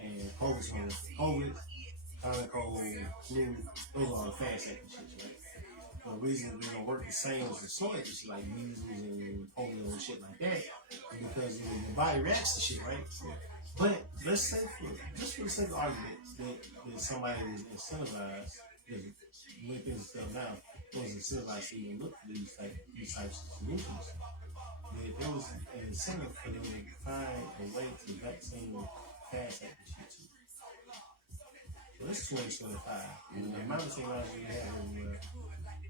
And COVID's one of COVID, common cold, flu, those are all the fast acting shit, right? The reason they don't work the same as the slow acting shit, like measles and polio and shit like that, because your body reacts to shit, right? But let's say, just for the sake of argument, that somebody was incentivized, making stuff down, was incentivized to even look for these types of solutions. There was an incentive for them to find a way to vaccine fast acting shit too. So it's 2025. And the amount of technology we have everywhere,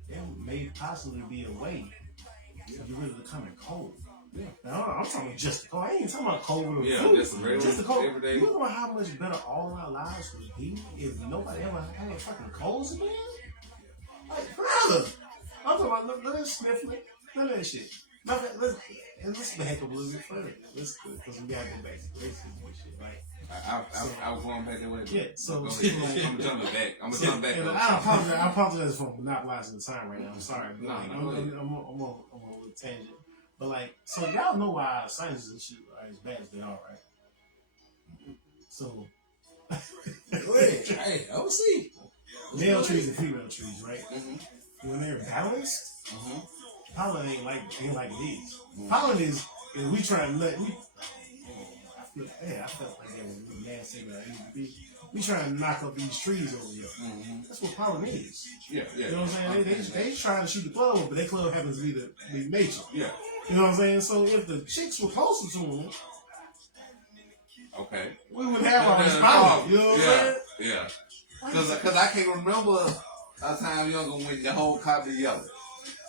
there may possibly be a way to get rid of the common cold. Yeah. Now, I'm talking about just the cold. I ain't talking about COVID or flu. Just the real, just the cold. everyday. You know how much better all our lives would be if nobody ever had a fucking colds again? Like, brother, I'm talking about none of that sniffling, none of that shit. Let's back up a little bit further. Because we gotta go back to the racism and shit, right? I was going back that way. Yeah, so I'm jumping back. I'm gonna jump back. And I apologize for monopolizing the time right now. I'm sorry. But No, like, no, I'm on a little tangent. But like, so y'all know why scientists and shit are as bad as they are, right? So, Go ahead. Hey, I will see. male trees and female trees, right? Mm-hmm. When they're balanced, Mm-hmm. pollen ain't like it is. Pollen is we try to let I felt like that was a nasty that I used to be. We trying to knock up these trees over here. Mm-hmm. That's what pollen is. Yeah. You know what I'm saying? They trying to shoot the club, but their club happens to be nature. Yeah. You know what I'm saying? So if the chicks were closer to them, Okay. we wouldn't have all this pollen. You know what I'm saying? Yeah. Because I can't remember a time younger when the whole copy yellow.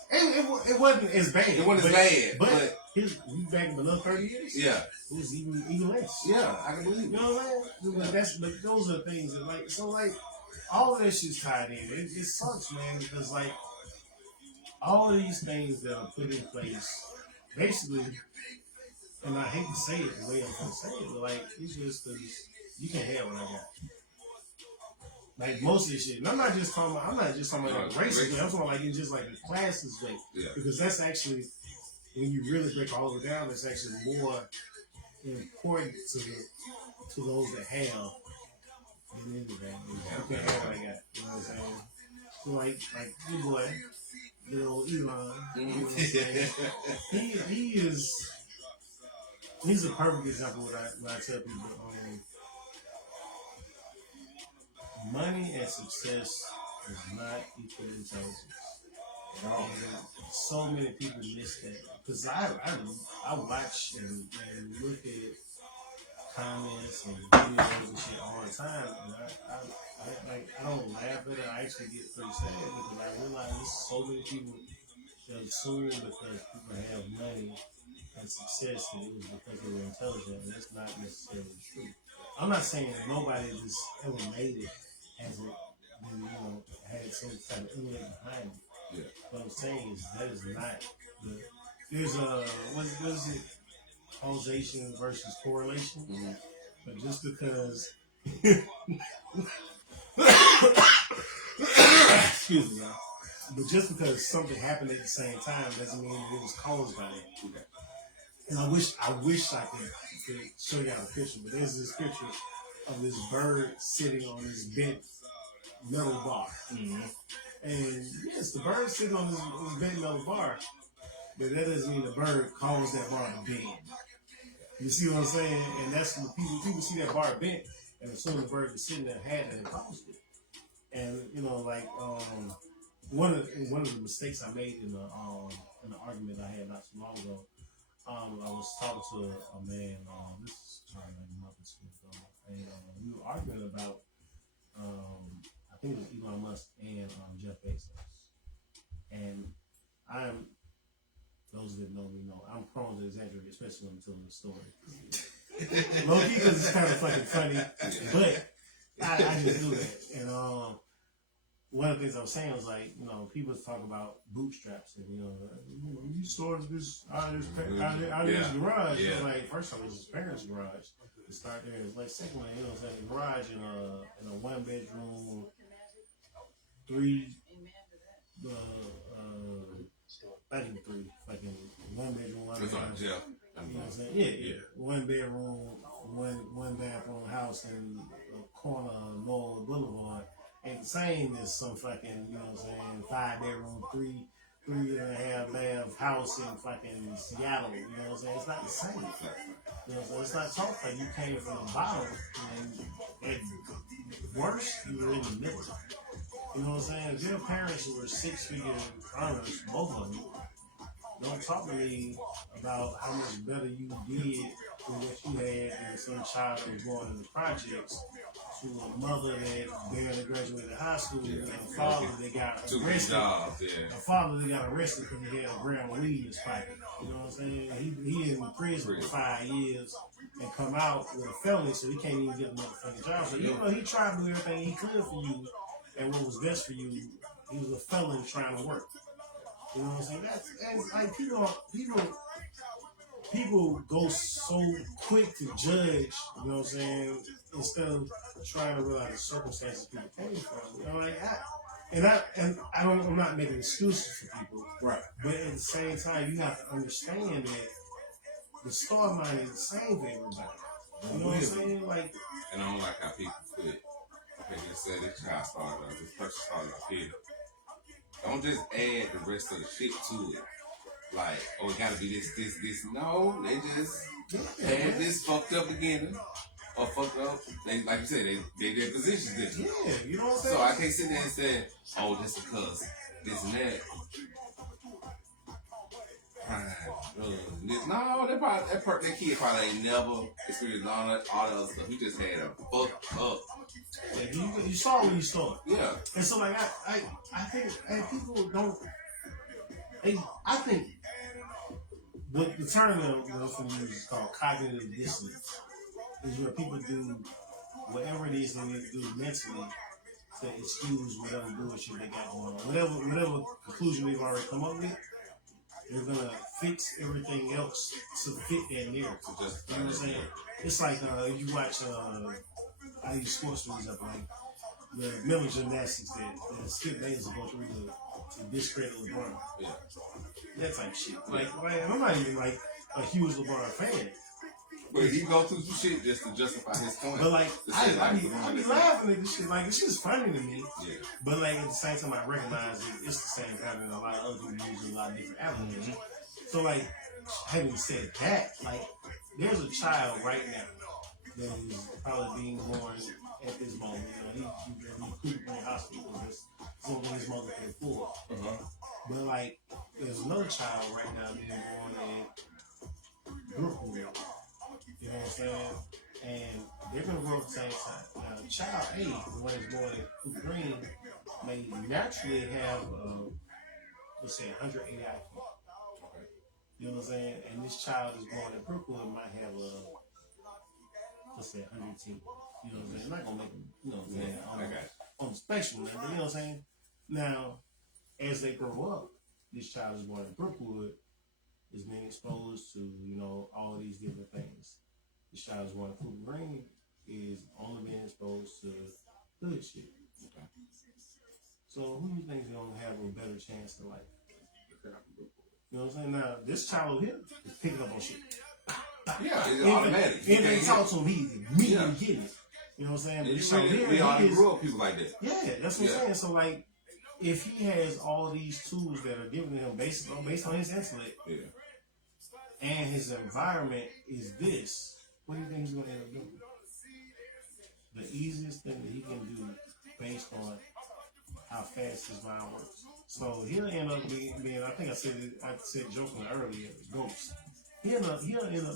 It wasn't as bad. It wasn't as bad. But we back in another 30 years. Yeah. It was even less. Yeah, I can believe You it. know what I'm saying? But those are things that like all of that shit's tied in. It sucks, man, because like all of these things that are put in place, basically, and I hate to say it the way I'm gonna say it, but like it's just because you can't have what I got. Like most of this shit, and I'm not just talking about like racism. I'm talking like it's just like a classist way, because that's actually when you really break all of it down, it's actually more important to those that have than anything. You can't have what I got. You know what I'm saying? So like your boy, little Elon. You know what I'm saying? He's a perfect example of what I tell people. Money and success is not equal intelligence. And so many people miss that. Because I watch and look at comments and videos and shit all the time, and I don't laugh at it. I actually get pretty sad because I realize there's so many people that assume because people have money and success that it was because they were intelligent, and that's not necessarily true. I'm not saying that nobody that's ever made it hasn't been, had some type of intellect behind it. Yeah. What I'm saying is that is not there's what is it? Causation versus correlation. Mm-hmm. But just because excuse me, y'all. But just because something happened at the same time doesn't mean it was caused by that. Okay. And I wish I could show y'all a picture, but there's this picture of this bird sitting on this bent metal bar. Mm-hmm. And yes, the bird sitting on this bent metal bar, but that doesn't mean the bird caused that bar to bend. You see what I'm saying? And that's when people see that bar bent and assume the bird was sitting there had and caused it. And one of the mistakes I made in the argument I had not too long ago, I was talking to a man. This is like a month or two ago, and we were arguing about I think it was Elon Musk and Jeff Bezos. And those that know me know I'm prone to exaggerate, especially when I'm telling the story. Low key, because it's kind of fucking funny. But I just do that. And one of the things I was saying was like, you know, people talk about bootstraps and, you know, you started this out of this garage. Yeah. So like, first time it was his parents' garage. To start there, it's like second one, you know, it's like a garage in a 1 bedroom, 3, I think 3, fucking 1 bedroom, 1 That's bathroom. on Jeff. You know what I'm saying? Yeah. 1 bedroom, one bathroom house in the corner of Noel Boulevard. Ain't the same as some fucking, you know what I'm saying, 5 bedroom, 3.5 bath house in fucking Seattle. You know what I'm saying? It's not the same. You know what I'm saying? It's not talk like you came from the bottom and at worst you were in the middle. You know what I'm saying? If your parents were 6-figure earners, both of them, don't talk to me about how much better you did than what you had than some child that was born in the projects to a mother that barely graduated high school and a father that got Two arrested. jobs, A father that got arrested because he had a gram of weed in his pocket. You know what I'm saying? He in prison for 5 years and come out with a felony, so he can't even get a motherfucking job. So even though he tried to do everything he could for you and what was best for you, he was a felon trying to work. You know what I'm saying? That's like people go so quick to judge, you know what I'm saying, instead of trying to realize the circumstances people came from. You know, like I'm not making excuses for people, Right. but at the same time, you have to understand that the star mine is the same for everybody. You know what I'm saying? Like, and I don't like how people put it. Okay, let's say this child started up, this person started up here. Don't just add the rest of the shit to it. Like, oh, it gotta be this. No, they just had this fucked up beginning. Or fucked up. They, like you said, they their positions different. yeah, you know what I'm saying? So I can't sit there and say, oh, just because this and that. No, that kid probably ain't never experienced all the other stuff. He just had a fucked up. Yeah, you saw what you saw. Yeah. And so, like, I think people don't. I think the term that I'm going to use is called cognitive dissonance. Is where people do whatever it is they need to do mentally to excuse whatever bullshit they got going on. Whatever conclusion they've already come up with, they're gonna fix everything else to fit that narrative. You know what I'm saying? It's like you watch I use sports movies up like the mental gymnastics that Skip Bayless go through to discredit LeBron. Yeah. That type of shit. Like I'm not even like a huge LeBron fan. But he go through some shit just to justify his point. But like, I be LeBron laughing at this shit. Like, this shit's funny to me. Yeah. But like at the same time, I recognize it's the same pattern. A lot of other people use a lot of different avenues. So like, having said that, like, there's a child right now that is probably being born at this moment. You know, he could be in hospital because it's only his mother can afford. But like, there's another child right now being born at Brooklyn. You know what I'm saying? And they're going to grow at the same time. Now, child A, the one that's born in Cooper Green, may naturally have, let's say, 180 IQ. You know what I'm saying? And this child is born in Brooklyn might have let's say, 110. You know what I'm saying? I'm not going to make them, you know what I'm saying, on the spectrum, man, but you know what I'm saying? Now, as they grow up, this child is born in Brookwood, is being exposed to, you know, all these different things. This child is born in Cooper Green is only being exposed to good shit. Okay. So who do you think is gonna have a better chance to life? You know what I'm saying? Now this child over here is picking up on shit. Yeah, it's automatic. If they talk to him, he's immediately getting it. You know what I'm saying? But this child here, we already grew up people like that. Yeah, that's what I'm saying. So like, if he has all these tools that are given to him based on his intellect, and his environment is this, what do you think he's going to end up doing? The easiest thing that he can do based on how fast his mind works. So he'll end up being I think I said jokingly earlier, Ghost. He'll end up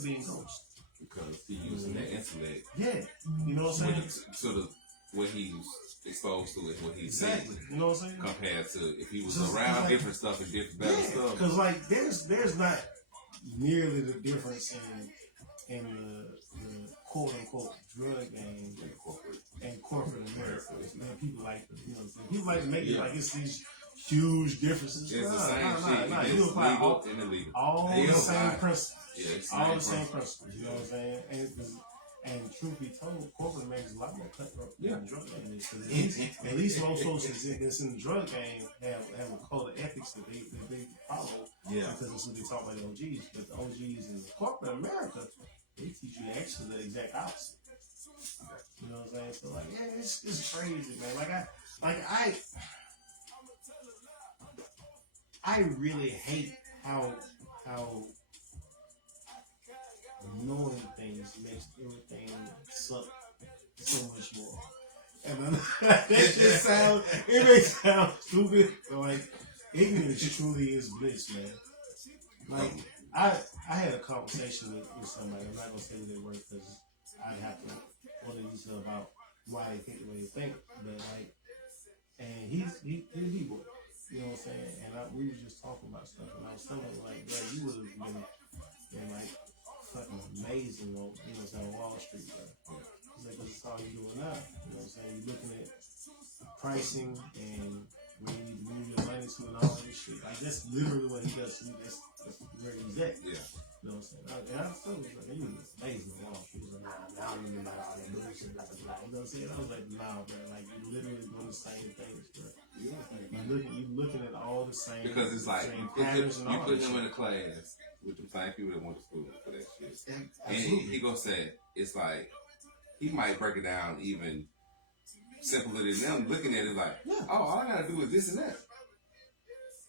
being Ghost. Because he's using that intellect. Yeah. You know what I'm saying? Sort of what he's exposed to is what he's exactly. seeing. You know what I'm saying? Compared to if he was around different stuff and different better stuff. Because like there's not nearly the difference in the quote unquote drug game and corporate America. Man, people like to, people like to make it like it's these huge differences. It's the same shit. You It's apply legal and illegal. all the same principles. Yeah, it's All the same principles. You know what I'm saying? And truth be told, corporate America is a lot more cutthroat than the drug game is. 'Cause at least most folks that's in the drug game have a code of ethics that they follow. Yeah. Because that's what they taught by the OGs. But the OGs in corporate America, they teach you actually the exact opposite. You know what I'm saying? So like, yeah, it's crazy, man. I really hate how knowing things makes everything suck so much more. And then, it makes sound stupid, but like ignorance truly is bliss, man. Like I had a conversation with somebody. I'm not gonna say who they were because I have to go into detail about why they think the way they think. But like, and he's a B-boy. You know what I'm saying? And we were just talking about stuff, and I was telling him like, bro, you would have been like fucking amazing on, on Wall Street, bro. He's like, that's all you're doing now. You know what I'm saying? You're looking at pricing and where you need to move your money to and all this shit. Like, that's literally what he does. That's where he's at. Yeah. You know what I'm saying? And I told him, like, you was amazing on Wall Street. He was like, nah, I don't even know all that bullshit, blah, blah, blah. You know what I'm saying? I was like, nah, bro. Like, you literally doing the same things, bro. You're looking at all the same. Because it's like, you put him in a class with the same people that went to school for that shit. And he gonna say, it's like, he might break it down even simpler than them looking at it like, oh, all I gotta do is this and that.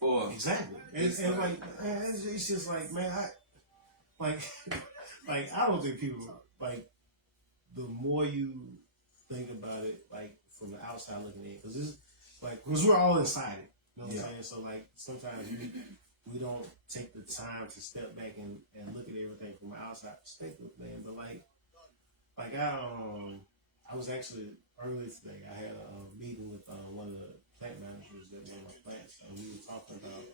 Or exactly. And it's just like, man, I don't think people, like, the more you think about it, like, from the outside looking in, because it's like, because we're all inside it. You know what I'm saying? So, like, sometimes we don't take the time to step back and look at everything from an outside perspective, man. But like I was actually earlier today. I had a meeting with one of the plant managers that run my plants, and we were talking about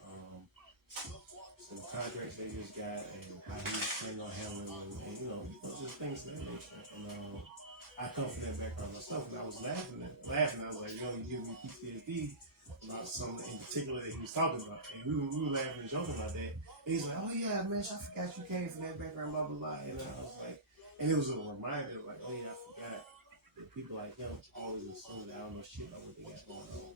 some contracts they just got and how he's planning on handling them, and just things of that nature. And I come from that background myself, and I was laughing. I was like, yo, you give me PTSD about something in particular that he was talking about. And we were laughing and joking about that. And he's like, oh yeah, man, I forgot you came from that background, blah, blah, blah. And I was like, and it was a reminder of like, oh yeah, I forgot that people like him always assume that I don't know shit about what they got going on.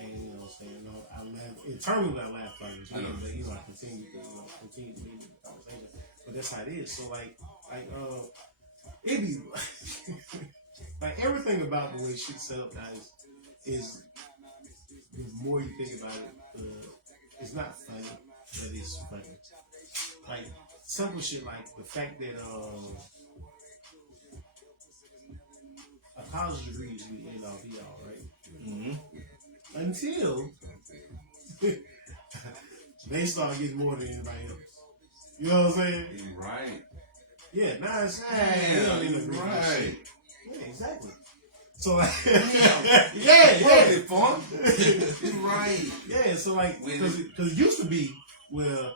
And you know what I'm saying? I laugh internally, I laugh like this, but I continue to be in the conversation. But that's how it is. So it be like everything about the way shit's set up, guys, is the more you think about it, it's not funny, but it's funny. Like simple shit like the fact that a college degree is the end all be all, right? Mm-hmm. Until they start getting more than anybody else. You know what I'm saying? Right. Yeah, it's right. Yeah, exactly. So like, fun. Right. Yeah, so like, because it used to be where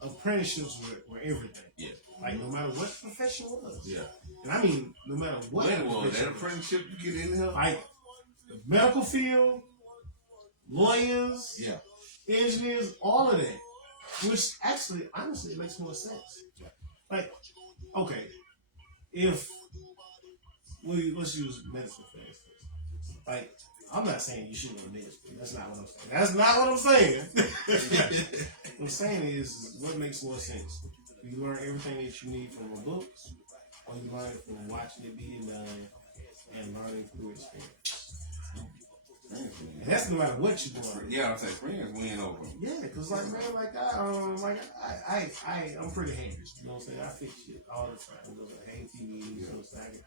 apprenticeships were everything. Yeah. Like no matter what the profession was. Yeah. And I mean, no matter what. That apprenticeship you get in here. Like the medical field, lawyers, engineers, all of that. Which actually, honestly, it makes more sense. Like, okay, if let's use medicine for instance. Like, I'm not saying you shouldn't go to medicine. That's not what I'm saying. That's not what I'm saying. What I'm saying is what makes more sense. You learn everything that you need from a book, or you learn it from watching it being done and learning through experience. And that's no matter what you're doing. Yeah, I'm saying friends win over. Yeah, because like man, I'm pretty handy. You know what I'm saying? I fix shit all the time. I hate TV. You know what I'm saying?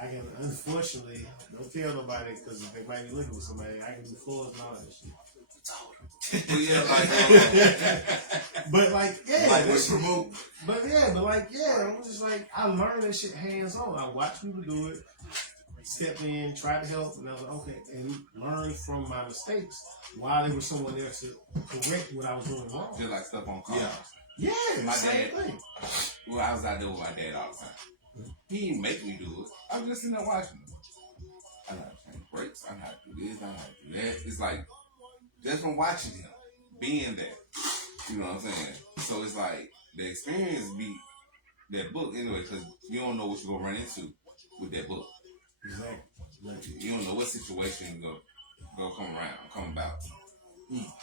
I can unfortunately don't tell nobody because they might be looking for somebody. I can do floors and all that shit. I'm just like I learned that shit hands on. I watch people do it. Stepped in, tried to help, and I was like, okay, and learn from my mistakes while there was someone there to correct what I was doing wrong. Just like stuff on cars. Yeah, same thing. Well, I was out there with my dad all the time. He didn't make me do it. I was just sitting there watching him. I know how to change brakes. I know how to do this. I know how to do that. It's like, just from watching him, being there. You know what I'm saying? So it's like, the experience beat that book anyway, because you don't know what you're going to run into with that book. Exactly. You don't know what situation go come about.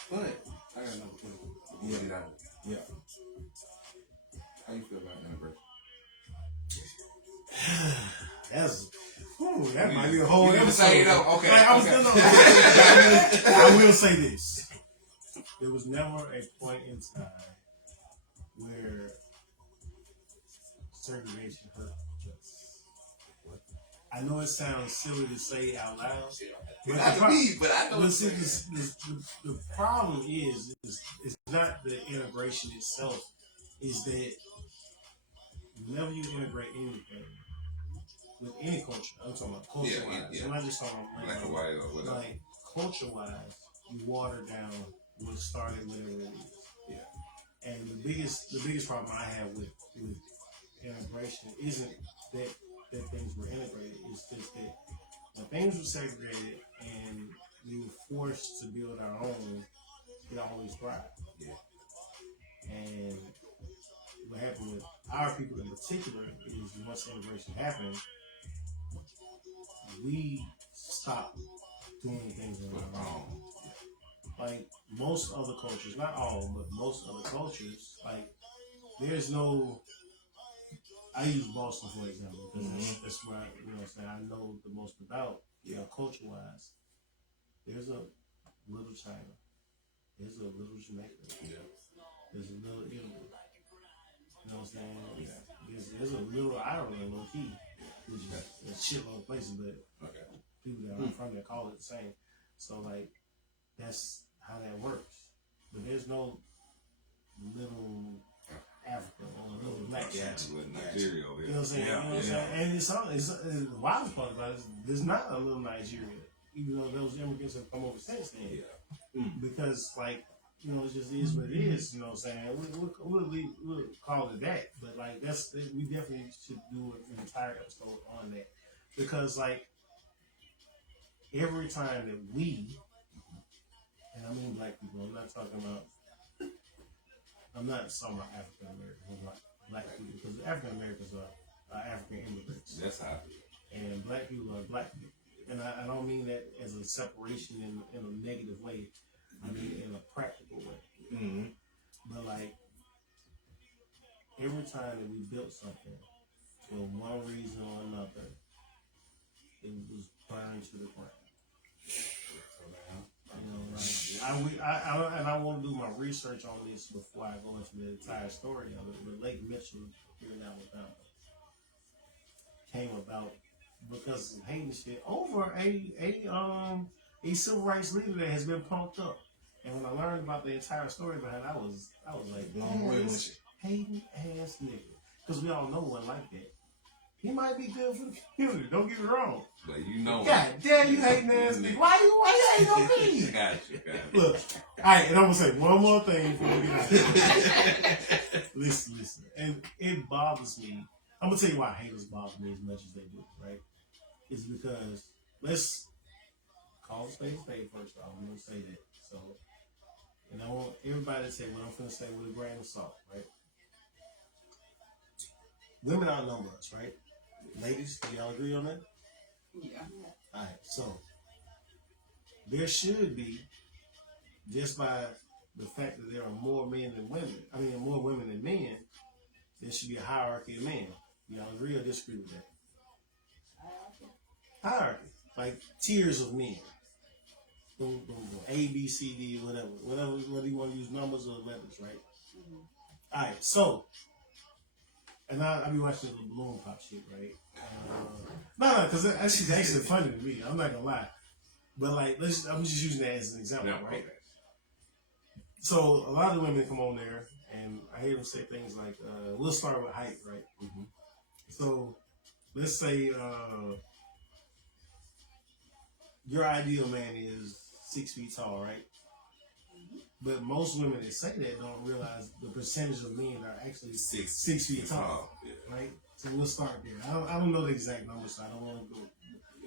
Go ahead. I got another question. Yeah. How you feel about integration? That might be a whole You episode. say it though? Okay. Like, Okay. I will say this. There was never a point in time where segregation hurt us. I know it sounds silly to say out loud, but Not to me, but I know but it's see, the problem is it's not the integration itself. Is that whenever you integrate anything with any culture, I'm talking about culture-wise. Yeah. I'm not just talking about black or white or whatever. like culture-wise, you water down what started whatever it is. Yeah. And the biggest problem I have with integration isn't that things were integrated. It's just that when things were segregated and we were forced to build our own, it always thrived. Yeah. And what happened with our people in particular is once integration happened, we stopped doing things on our own. Like most other cultures, not all, but most other cultures, like there's no. I use Boston for example because that's where I know the most about. Culture wise, there's a little China, there's a little Jamaica, there's a little Italy. You know what I'm saying? Yeah. There's a little Ireland, low key, which is a shitload of places, but people that are from there call it the same. So like, that's how that works. But there's no little Africa or little black Nigeria over here. You know what I'm saying? Yeah. You know what I'm saying? And it's the wild part about it is there's not a little Nigeria, even though those immigrants have come over since then. Yeah. Because like, it just is what it is. You know what I'm saying? We'll call it that. But like we definitely should do an entire episode on that. Because like every time that we, and I mean black people, I'm not talking about African Americans, I'm like black people, because African Americans are African immigrants. That's how. And black people are black people. And I don't mean that as a separation in a negative way. I mean in a practical way. Mm-hmm. But like every time that we built something, for one reason or another, it was burned to the ground. I want to do my research on this before I go into the entire story of it. But Lake Mitchell here in Alabama came about because of hating shit over a civil rights leader that has been pumped up. And when I learned about the entire story behind it, I was like, Blown away with you. hating ass nigga. Because we all know one like that. He might be good for the community, don't get me wrong. But you know. God damn, you hating ass nigga. Why you hating on me? Got you. Look, alright, and I'm gonna say one more thing before we get out of here. Listen. And it bothers me. I'm gonna tell you why haters bother me as much as they do, right? It's because let's call a spade first off. I'm gonna say that. So, and I want everybody to say what I'm gonna say with a grain of salt, right? Women outnumber us, right? Ladies, do y'all agree on that? Yeah. Alright, so there should be, just by the fact that there are more men than women, more women than men, there should be a hierarchy of men. Y'all agree or disagree with that? Hierarchy. Like tiers of men. Boom, boom, boom. A, B, C, D, whatever, whether you want to use numbers or letters, right? Mm-hmm. Alright, so, and I be watching the balloon pop shit, right? No, because that's actually funny to me. I'm not gonna lie, but like, I'm just using that as an example, right? Okay. So a lot of the women come on there, and I hear them say things like, "We'll start with height, right?" Mm-hmm. So let's say your ideal man is 6 feet tall, right? But most women that say that don't realize the percentage of men are actually 6 feet tall, Yeah. right? So we'll start there. I don't know the exact numbers, so I don't want to go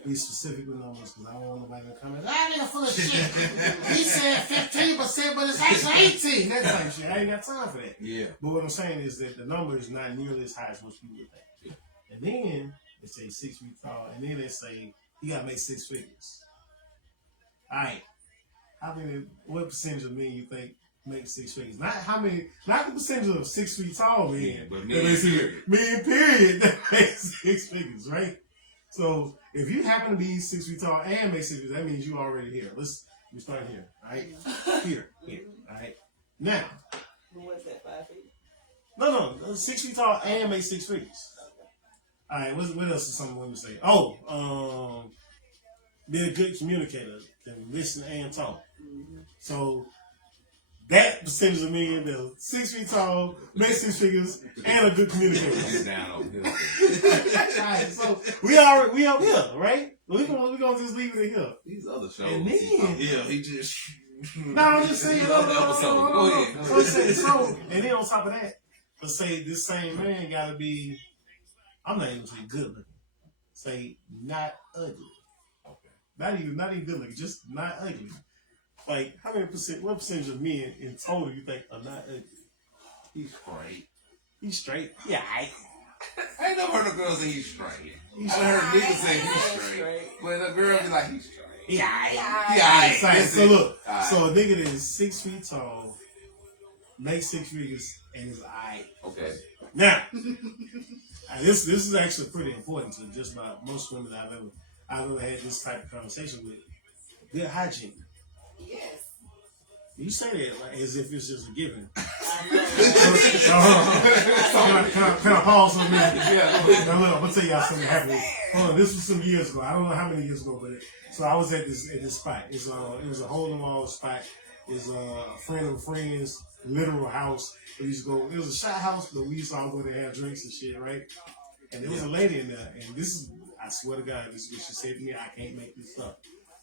be specific with numbers because I don't want nobody to comment. That nigga full of shit. He said 15%, but it's actually 18. That type of shit. I ain't got time for that. Yeah. But what I'm saying is that the number is not nearly as high as most people would think. And then they say 6 feet tall, and then they say you gotta make 6 figures. All right. What percentage of men you think make 6 figures? Not the percentage of 6 feet tall men, Yeah, but men period that make 6 figures, right? So if you happen to be 6 feet tall and make 6 figures, that means you already here. We start here, all right? Here, all right? Now, Who was that, 5 feet? no, 6 feet tall and make 6 figures. All right, what else do some women say? Oh, be a good communicator, can listen and talk. So that percentage of men that are 6 feet tall, make 6 figures, and a good communicator. He's down on hill. Alright, so we up here, right? We gonna just leave it here. These other shows. And then, Yeah, he just. no, I'm just saying. Other episodes. Go ahead. So, and then on top of that, let's say this same man gotta be, I'm not even saying good looking. Say not ugly. Okay. Not even good looking, just not ugly. Like, what percentage of men in total you think are not ugly? He's straight. He's straight. Yeah, I ain't never heard a girl say he's straight. I heard niggas say he's straight. But a girl be like, he's straight. Yeah. So look, Aight. so a nigga that is 6 feet tall, makes 6 figures, and is aight. Okay. Now, this is actually pretty important to just about most women I've ever had this type of conversation with. Good hygiene. Yes. You say that like as if it's just a given. I Can I pause for a minute? Yeah. Now look, I'm gonna tell y'all something happened. Hold on, this was some years ago. I don't know how many years ago, but so I was at this spot. It was a hole in the wall spot. It's a friend of a friend's literal house. We used to go. It was a shot house, but we used to all go there and have drinks and shit, right? And there was a lady in there, and this is, I swear to God, this is what she said to me. I can't make this up.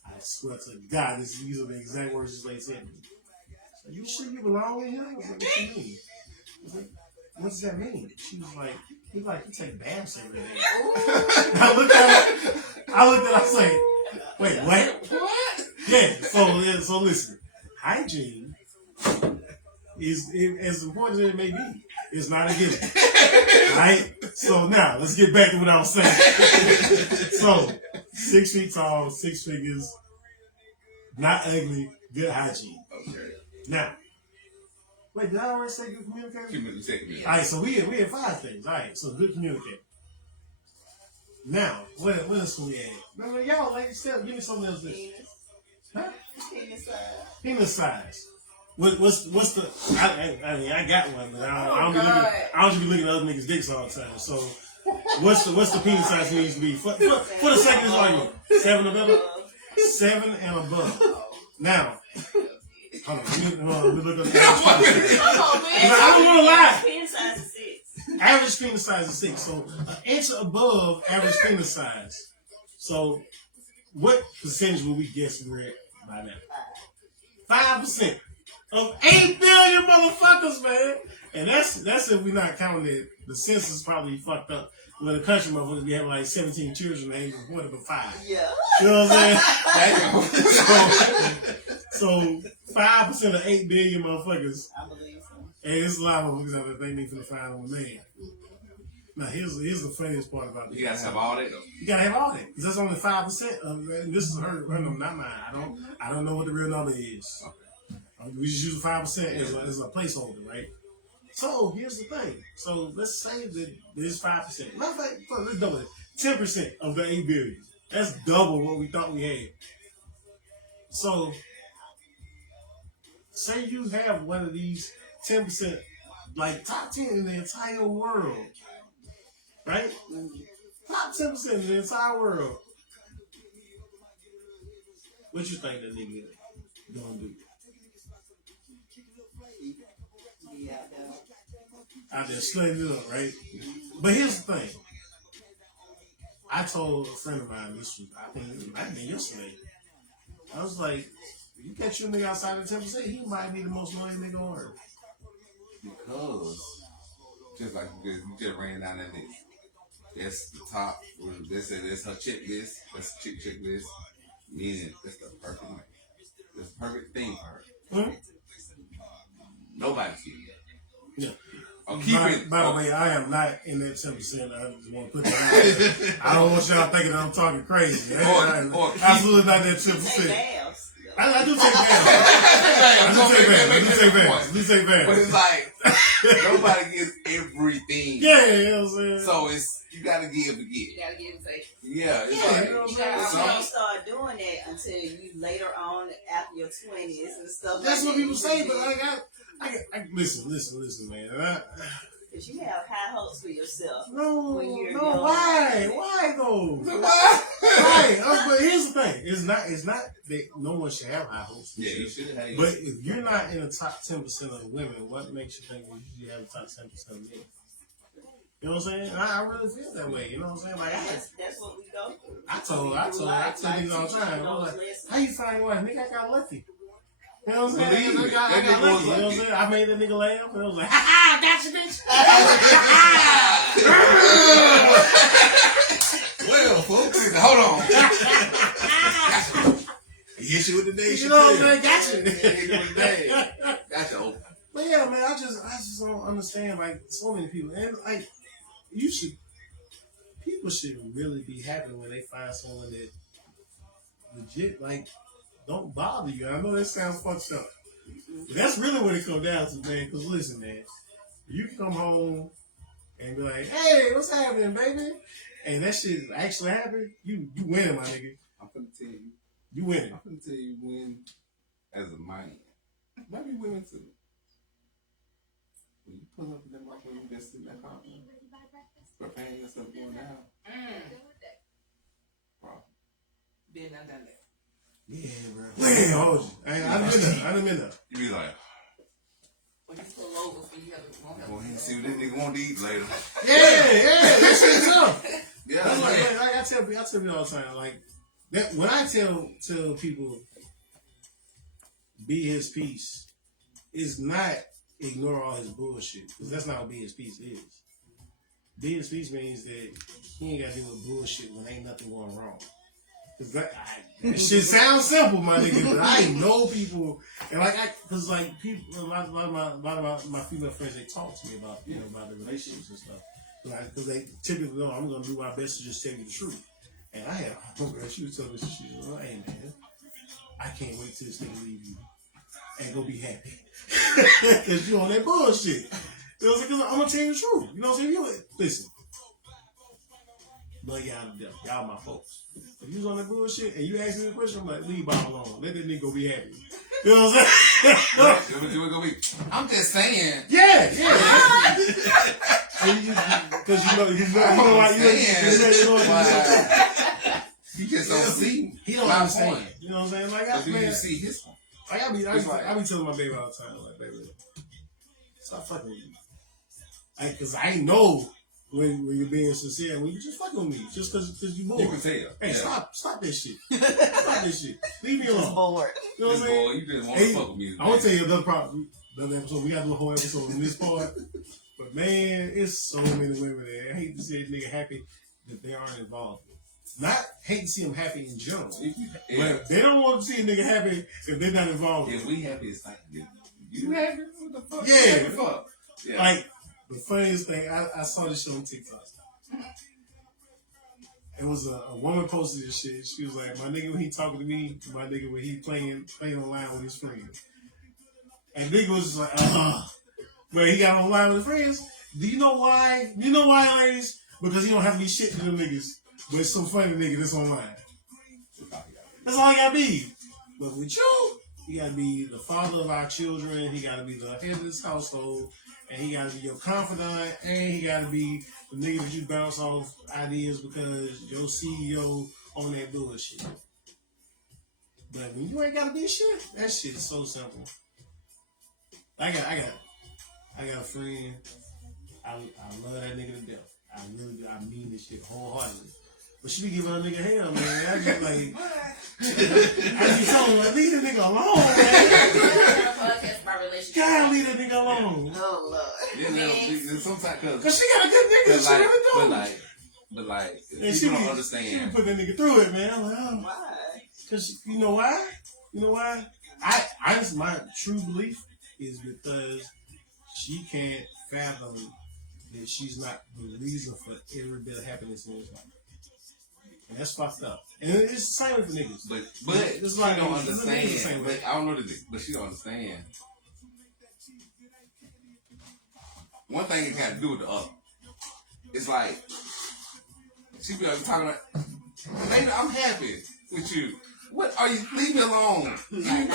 I swear to God, these are the exact words this lady said to me. So, you sure you belong in here? I was like, what you mean? I was like, what does that mean? She was like, you take baths every day. I looked at her, I was like, wait, what? What? Yeah, so listen, hygiene is as important as it may be. It's not a given. Alright? So now, let's get back to what I was saying. So, 6 feet tall, 6 figures, not ugly, good hygiene. Okay. Now, wait, did I already say good communicator? You take me. Alright, so we had 5 things. Alright, so good communicator. Now, what else can we add? No, y'all, ladies, give me something else. Penis. Huh? Penis size. Penis size. What's the? I mean, I got one, but I don't just be looking at other niggas' dicks all the time. So, what's the penis size he needs to be for the sake of this argument? 7 and above. 7 and above. Now, hold on, let me look up the average penis size. Come on, man. I don't want to lie. Penis size is 6. Average penis size is 6, so an inch above average penis size. So, what percentage would we guess we're at by now? 5%. Of 8 billion motherfuckers, man. And that's if we're not counting it. The census probably fucked up. Well, the country motherfuckers, we have like 17 children, they ain't reported but 5. Yeah. You know what I'm saying? so 5% of 8 billion motherfuckers. I believe so. Hey, there's a lot of motherfuckers out there think they finna find on a man. Now, here's the funniest part about this. You gotta have all that though. You gotta have all that. 'Cause that's only 5% of it. This is her number, not mine. I don't know what the real number is. We just use 5% as a placeholder, right? So here's the thing. So let's say that there's 5%. Matter of fact, let's double it. 10% of the 8 billion. That's double what we thought we had. So say you have one of these 10%, like top 10 in the entire world, right? Top 10% in the entire world. What you think that nigga gonna do? Yeah, Out there slutting it up, right? But here's the thing. I told a friend of mine this was, I think it might have been yesterday. I was like, You catch you a nigga outside of 10%, he might be the most loyal nigga on earth. Because just like you just ran down that list. That's the top. They said that's her checklist. That's the chick checklist. Meaning that's the perfect man. That's the perfect thing for her. Hmm? Nobody's getting that. Yeah. Oh, keep it. By the way, I am not in that 10%. I just want to put that out there. I don't want y'all thinking that I'm talking crazy. Absolutely not that 10%. I do take baths. I do take baths. But it's like nobody gets everything. Yeah, you know what I'm saying? So it's you gotta give to get. You gotta give and take. Yeah, it's Yeah, like you know what I'm You saying? don't start doing that until you later on after your 20s and stuff. That's like what that. people say, but I listen, man. Because you have high hopes for yourself. No, When you're no, young. why though? what? Right, but here's the thing: it's not that no one should have high hopes. Yeah, you should have. But if you're not in the top 10% of the women, what makes you think you should have the top 10% of men? You know what I'm saying? I really feel that way. You know what I'm saying? Like That's what we go through. I tell niggas all the time. I was like, how you find one? Nigga, I got lucky. You know what I'm saying? Believe me, I got that nigga lucky. was You know what I'm lucky. saying? I made that nigga laugh, and I was like, ha ha, got you, bitch. Well, folks, Hold on. he hit you with the day. You know what I'm saying? Got you. That's open. But yeah, man, I just don't understand like so many people, and like people should really be happy when they find someone that legit like don't bother you. I know that sounds fucked up, but that's really what it comes down to, man. Because listen, man, you can come home and be like, "Hey, what's happening, baby?" and that shit actually happen. You winning, my nigga. I'm gonna tell you. You winning. I'm gonna tell you when, as a man, maybe women too. When you pull up in that motherfucker, you just sit in that car, preparing yourself going down. Problem. Been not done that. Yeah, bro. Damn, hold you. I done been there. You be like, When you pull over for you won't have go ahead and see what this nigga want to eat later. Yeah, that shit's up. Yeah, That's like I tell people all the time, like that when I tell people be his peace, is not ignore all his bullshit. Because that's not what be his peace is. Be his peace means that he ain't gotta deal with bullshit when ain't nothing going wrong. Cause that shit sounds simple, my nigga, but I know people and cause like people a lot of my female friends, they talk to me about about the relationships and stuff. Because they typically know I'm gonna do my best to just tell you the truth. And I have she was telling me some shit. Well, hey man, I can't wait till this nigga leave you and go be happy. Cause you on that bullshit. You know what I'm saying? Cause I'm gonna tell you the truth. You know what I'm saying? Listen. But y'all to death. Y'all my folks. If you was on that bullshit and you ask me a question, I'm like, leave Bob alone. Let that nigga go be happy. You know what I'm saying? I'm just saying. Yeah. Because you know why You just don't see. He don't my understand. point. You know what I'm saying? Like, But do you see his point? I be telling my baby all the time, like, baby, stop fucking with me. Because I know when you're being sincere, when you just fucking with me, just because you bored. You can tell. Hey, Yeah. stop this shit. Stop this shit. Leave me alone. bored. You know what I'm saying? Boy, you just want to fuck with me. I want to tell you another problem. Another episode. We got to do a whole episode on this part. But man, it's so many women there. I hate to see a nigga happy that they aren't involved. Not hate to see them happy in general. Yeah. But they don't want to see a nigga happy if they're not involved. If we happy, it's like, you happy? What the fuck? Yeah. What the fuck? Yeah. Like, the funniest thing, I saw this shit on TikTok. It was a woman posted this shit. She was like, my nigga when he talking to me, my nigga when he playing online with his friends. And nigga was just like, But he got online with his friends. Do you know why? You know why, ladies? Because he don't have to be shit to them niggas. But it's some funny nigga that's online. That's all he gotta be. But with you gotta be the father of our children. He gotta be the head of this household. And he gotta be your confidant. And he gotta be the nigga that you bounce off ideas because your CEO on that bullshit. But when you ain't gotta be shit, that shit is so simple. I got a friend. I love that nigga to death. I really do. I mean this shit wholeheartedly. But she be giving a nigga hell, man. I just like, I be telling him, like, leave the nigga alone, man. Podcast about relationships. God, leave that nigga alone. Oh Lord. You know, sometimes Cause she got a good nigga. She really do. but like, And people don't She understand. put that nigga through it, man. I'm like, oh. Why? Cause you know why? You know why? I just my true belief is because she can't fathom that she's not the reason for every bit of happiness in his life. And that's fucked up. And it's the same with the niggas. But it's she like don't it's the understand. same way. But I don't know this, but she don't understand. One thing it got to do with the other. It's like she be talking like, baby, I'm happy with you. What are you? Leave me alone. Give me an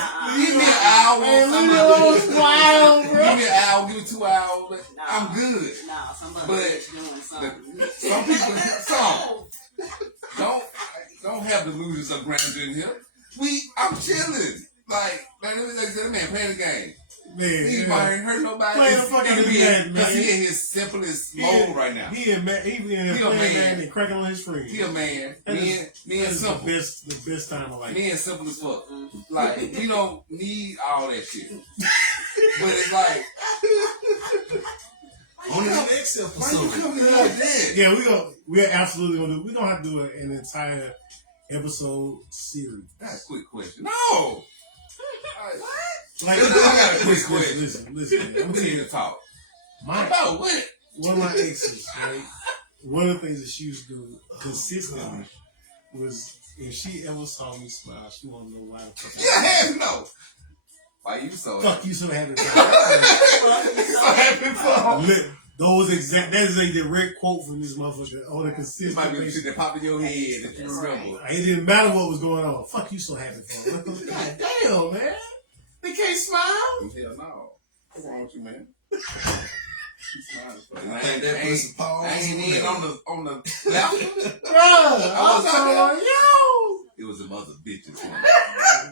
hour. Man, leave me alone. It's wild, bro. Give me an hour. Give me 2 hours. Nah. I'm good. Nah, somebody But doing something. Some people, don't have delusions of grandeur in here. I'm chilling. Like, man, that man playing the game. Man, He ain't hurt nobody. Play the fuck out of that, man. Because he in his simplest mode right now. He in here He a playing man. man and cracking on his friends. He a man. Me and That's simple. the best time of life. Me and simple as fuck. Like, we don't need all that shit. But it's like, On the next why you episode. coming here like that? Yeah, we're absolutely gonna have to do an entire episode series. That's a quick question. No! Like, I got a quick question. Listen, man. I'm We telling need you, to talk. my About what? one of my exes, right? One of the things that she used to do consistently was if she ever saw me smile, she wanted to know why the fuck Yeah, hell no. Why you so fuck you so happy. so happy for? That is a direct quote from this motherfucker on a It consistent might be shit basis. that pop in your head that you That's remember. It didn't matter what was going on. Fuck you so happy for. God damn, man. They can't smile. Hell no. What's wrong with you, man? I think that puts a pause. I ain't in on the left. Bro, I was talking like, yo. It was them other bitches.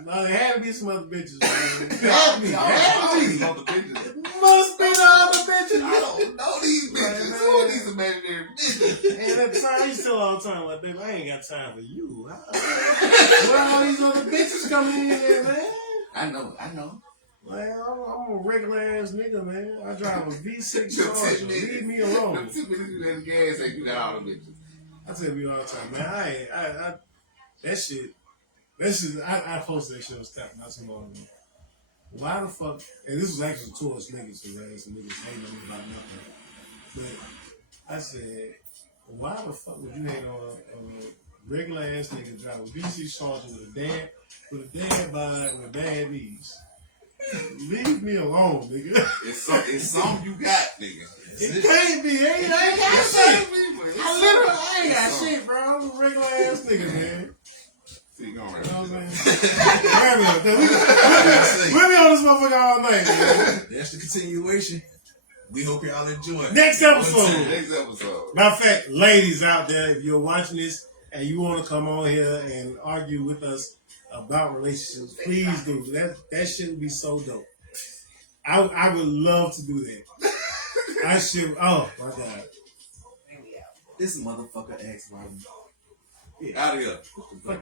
No, there had to be some other bitches, man. Had Had these to other bitches. be. Must be the other bitches. I don't know these bitches. Man. Who are these imaginary bitches? And at the time, I used to tell all the time, like, baby, I ain't got time for you. Where all these other bitches coming in here, man? I know. Man, I'm a regular ass nigga, man. I drive a V6 Them Charger. 10 minutes. Leave me alone. Them 2 minutes you let the gas ain't you got all the bitches. I tell you all the time, man. That shit. I posted that shit on Snap not too long ago. Why the fuck? And this was actually towards niggas, so right? Some niggas hating on me about nothing. But I said, why the fuck would you hate on a regular ass nigga drive a V6 Charger with a dad bod with bad knees? Leave me alone, nigga. It's something you got, nigga. It can't be. I ain't got shit. I ain't got shit, bro. I'm a regular ass nigga, man. See, you going You know what right. I'm saying? We'll be on this motherfucker all night, man. That's the continuation. We hope y'all enjoy. Next episode. Next episode. Matter of fact, ladies out there, if you're watching this and you want to come on here and argue with us about relationships, please do. That shit would be so dope. I would love to do that. I should. Oh my god. This motherfucker asked why. Out of here.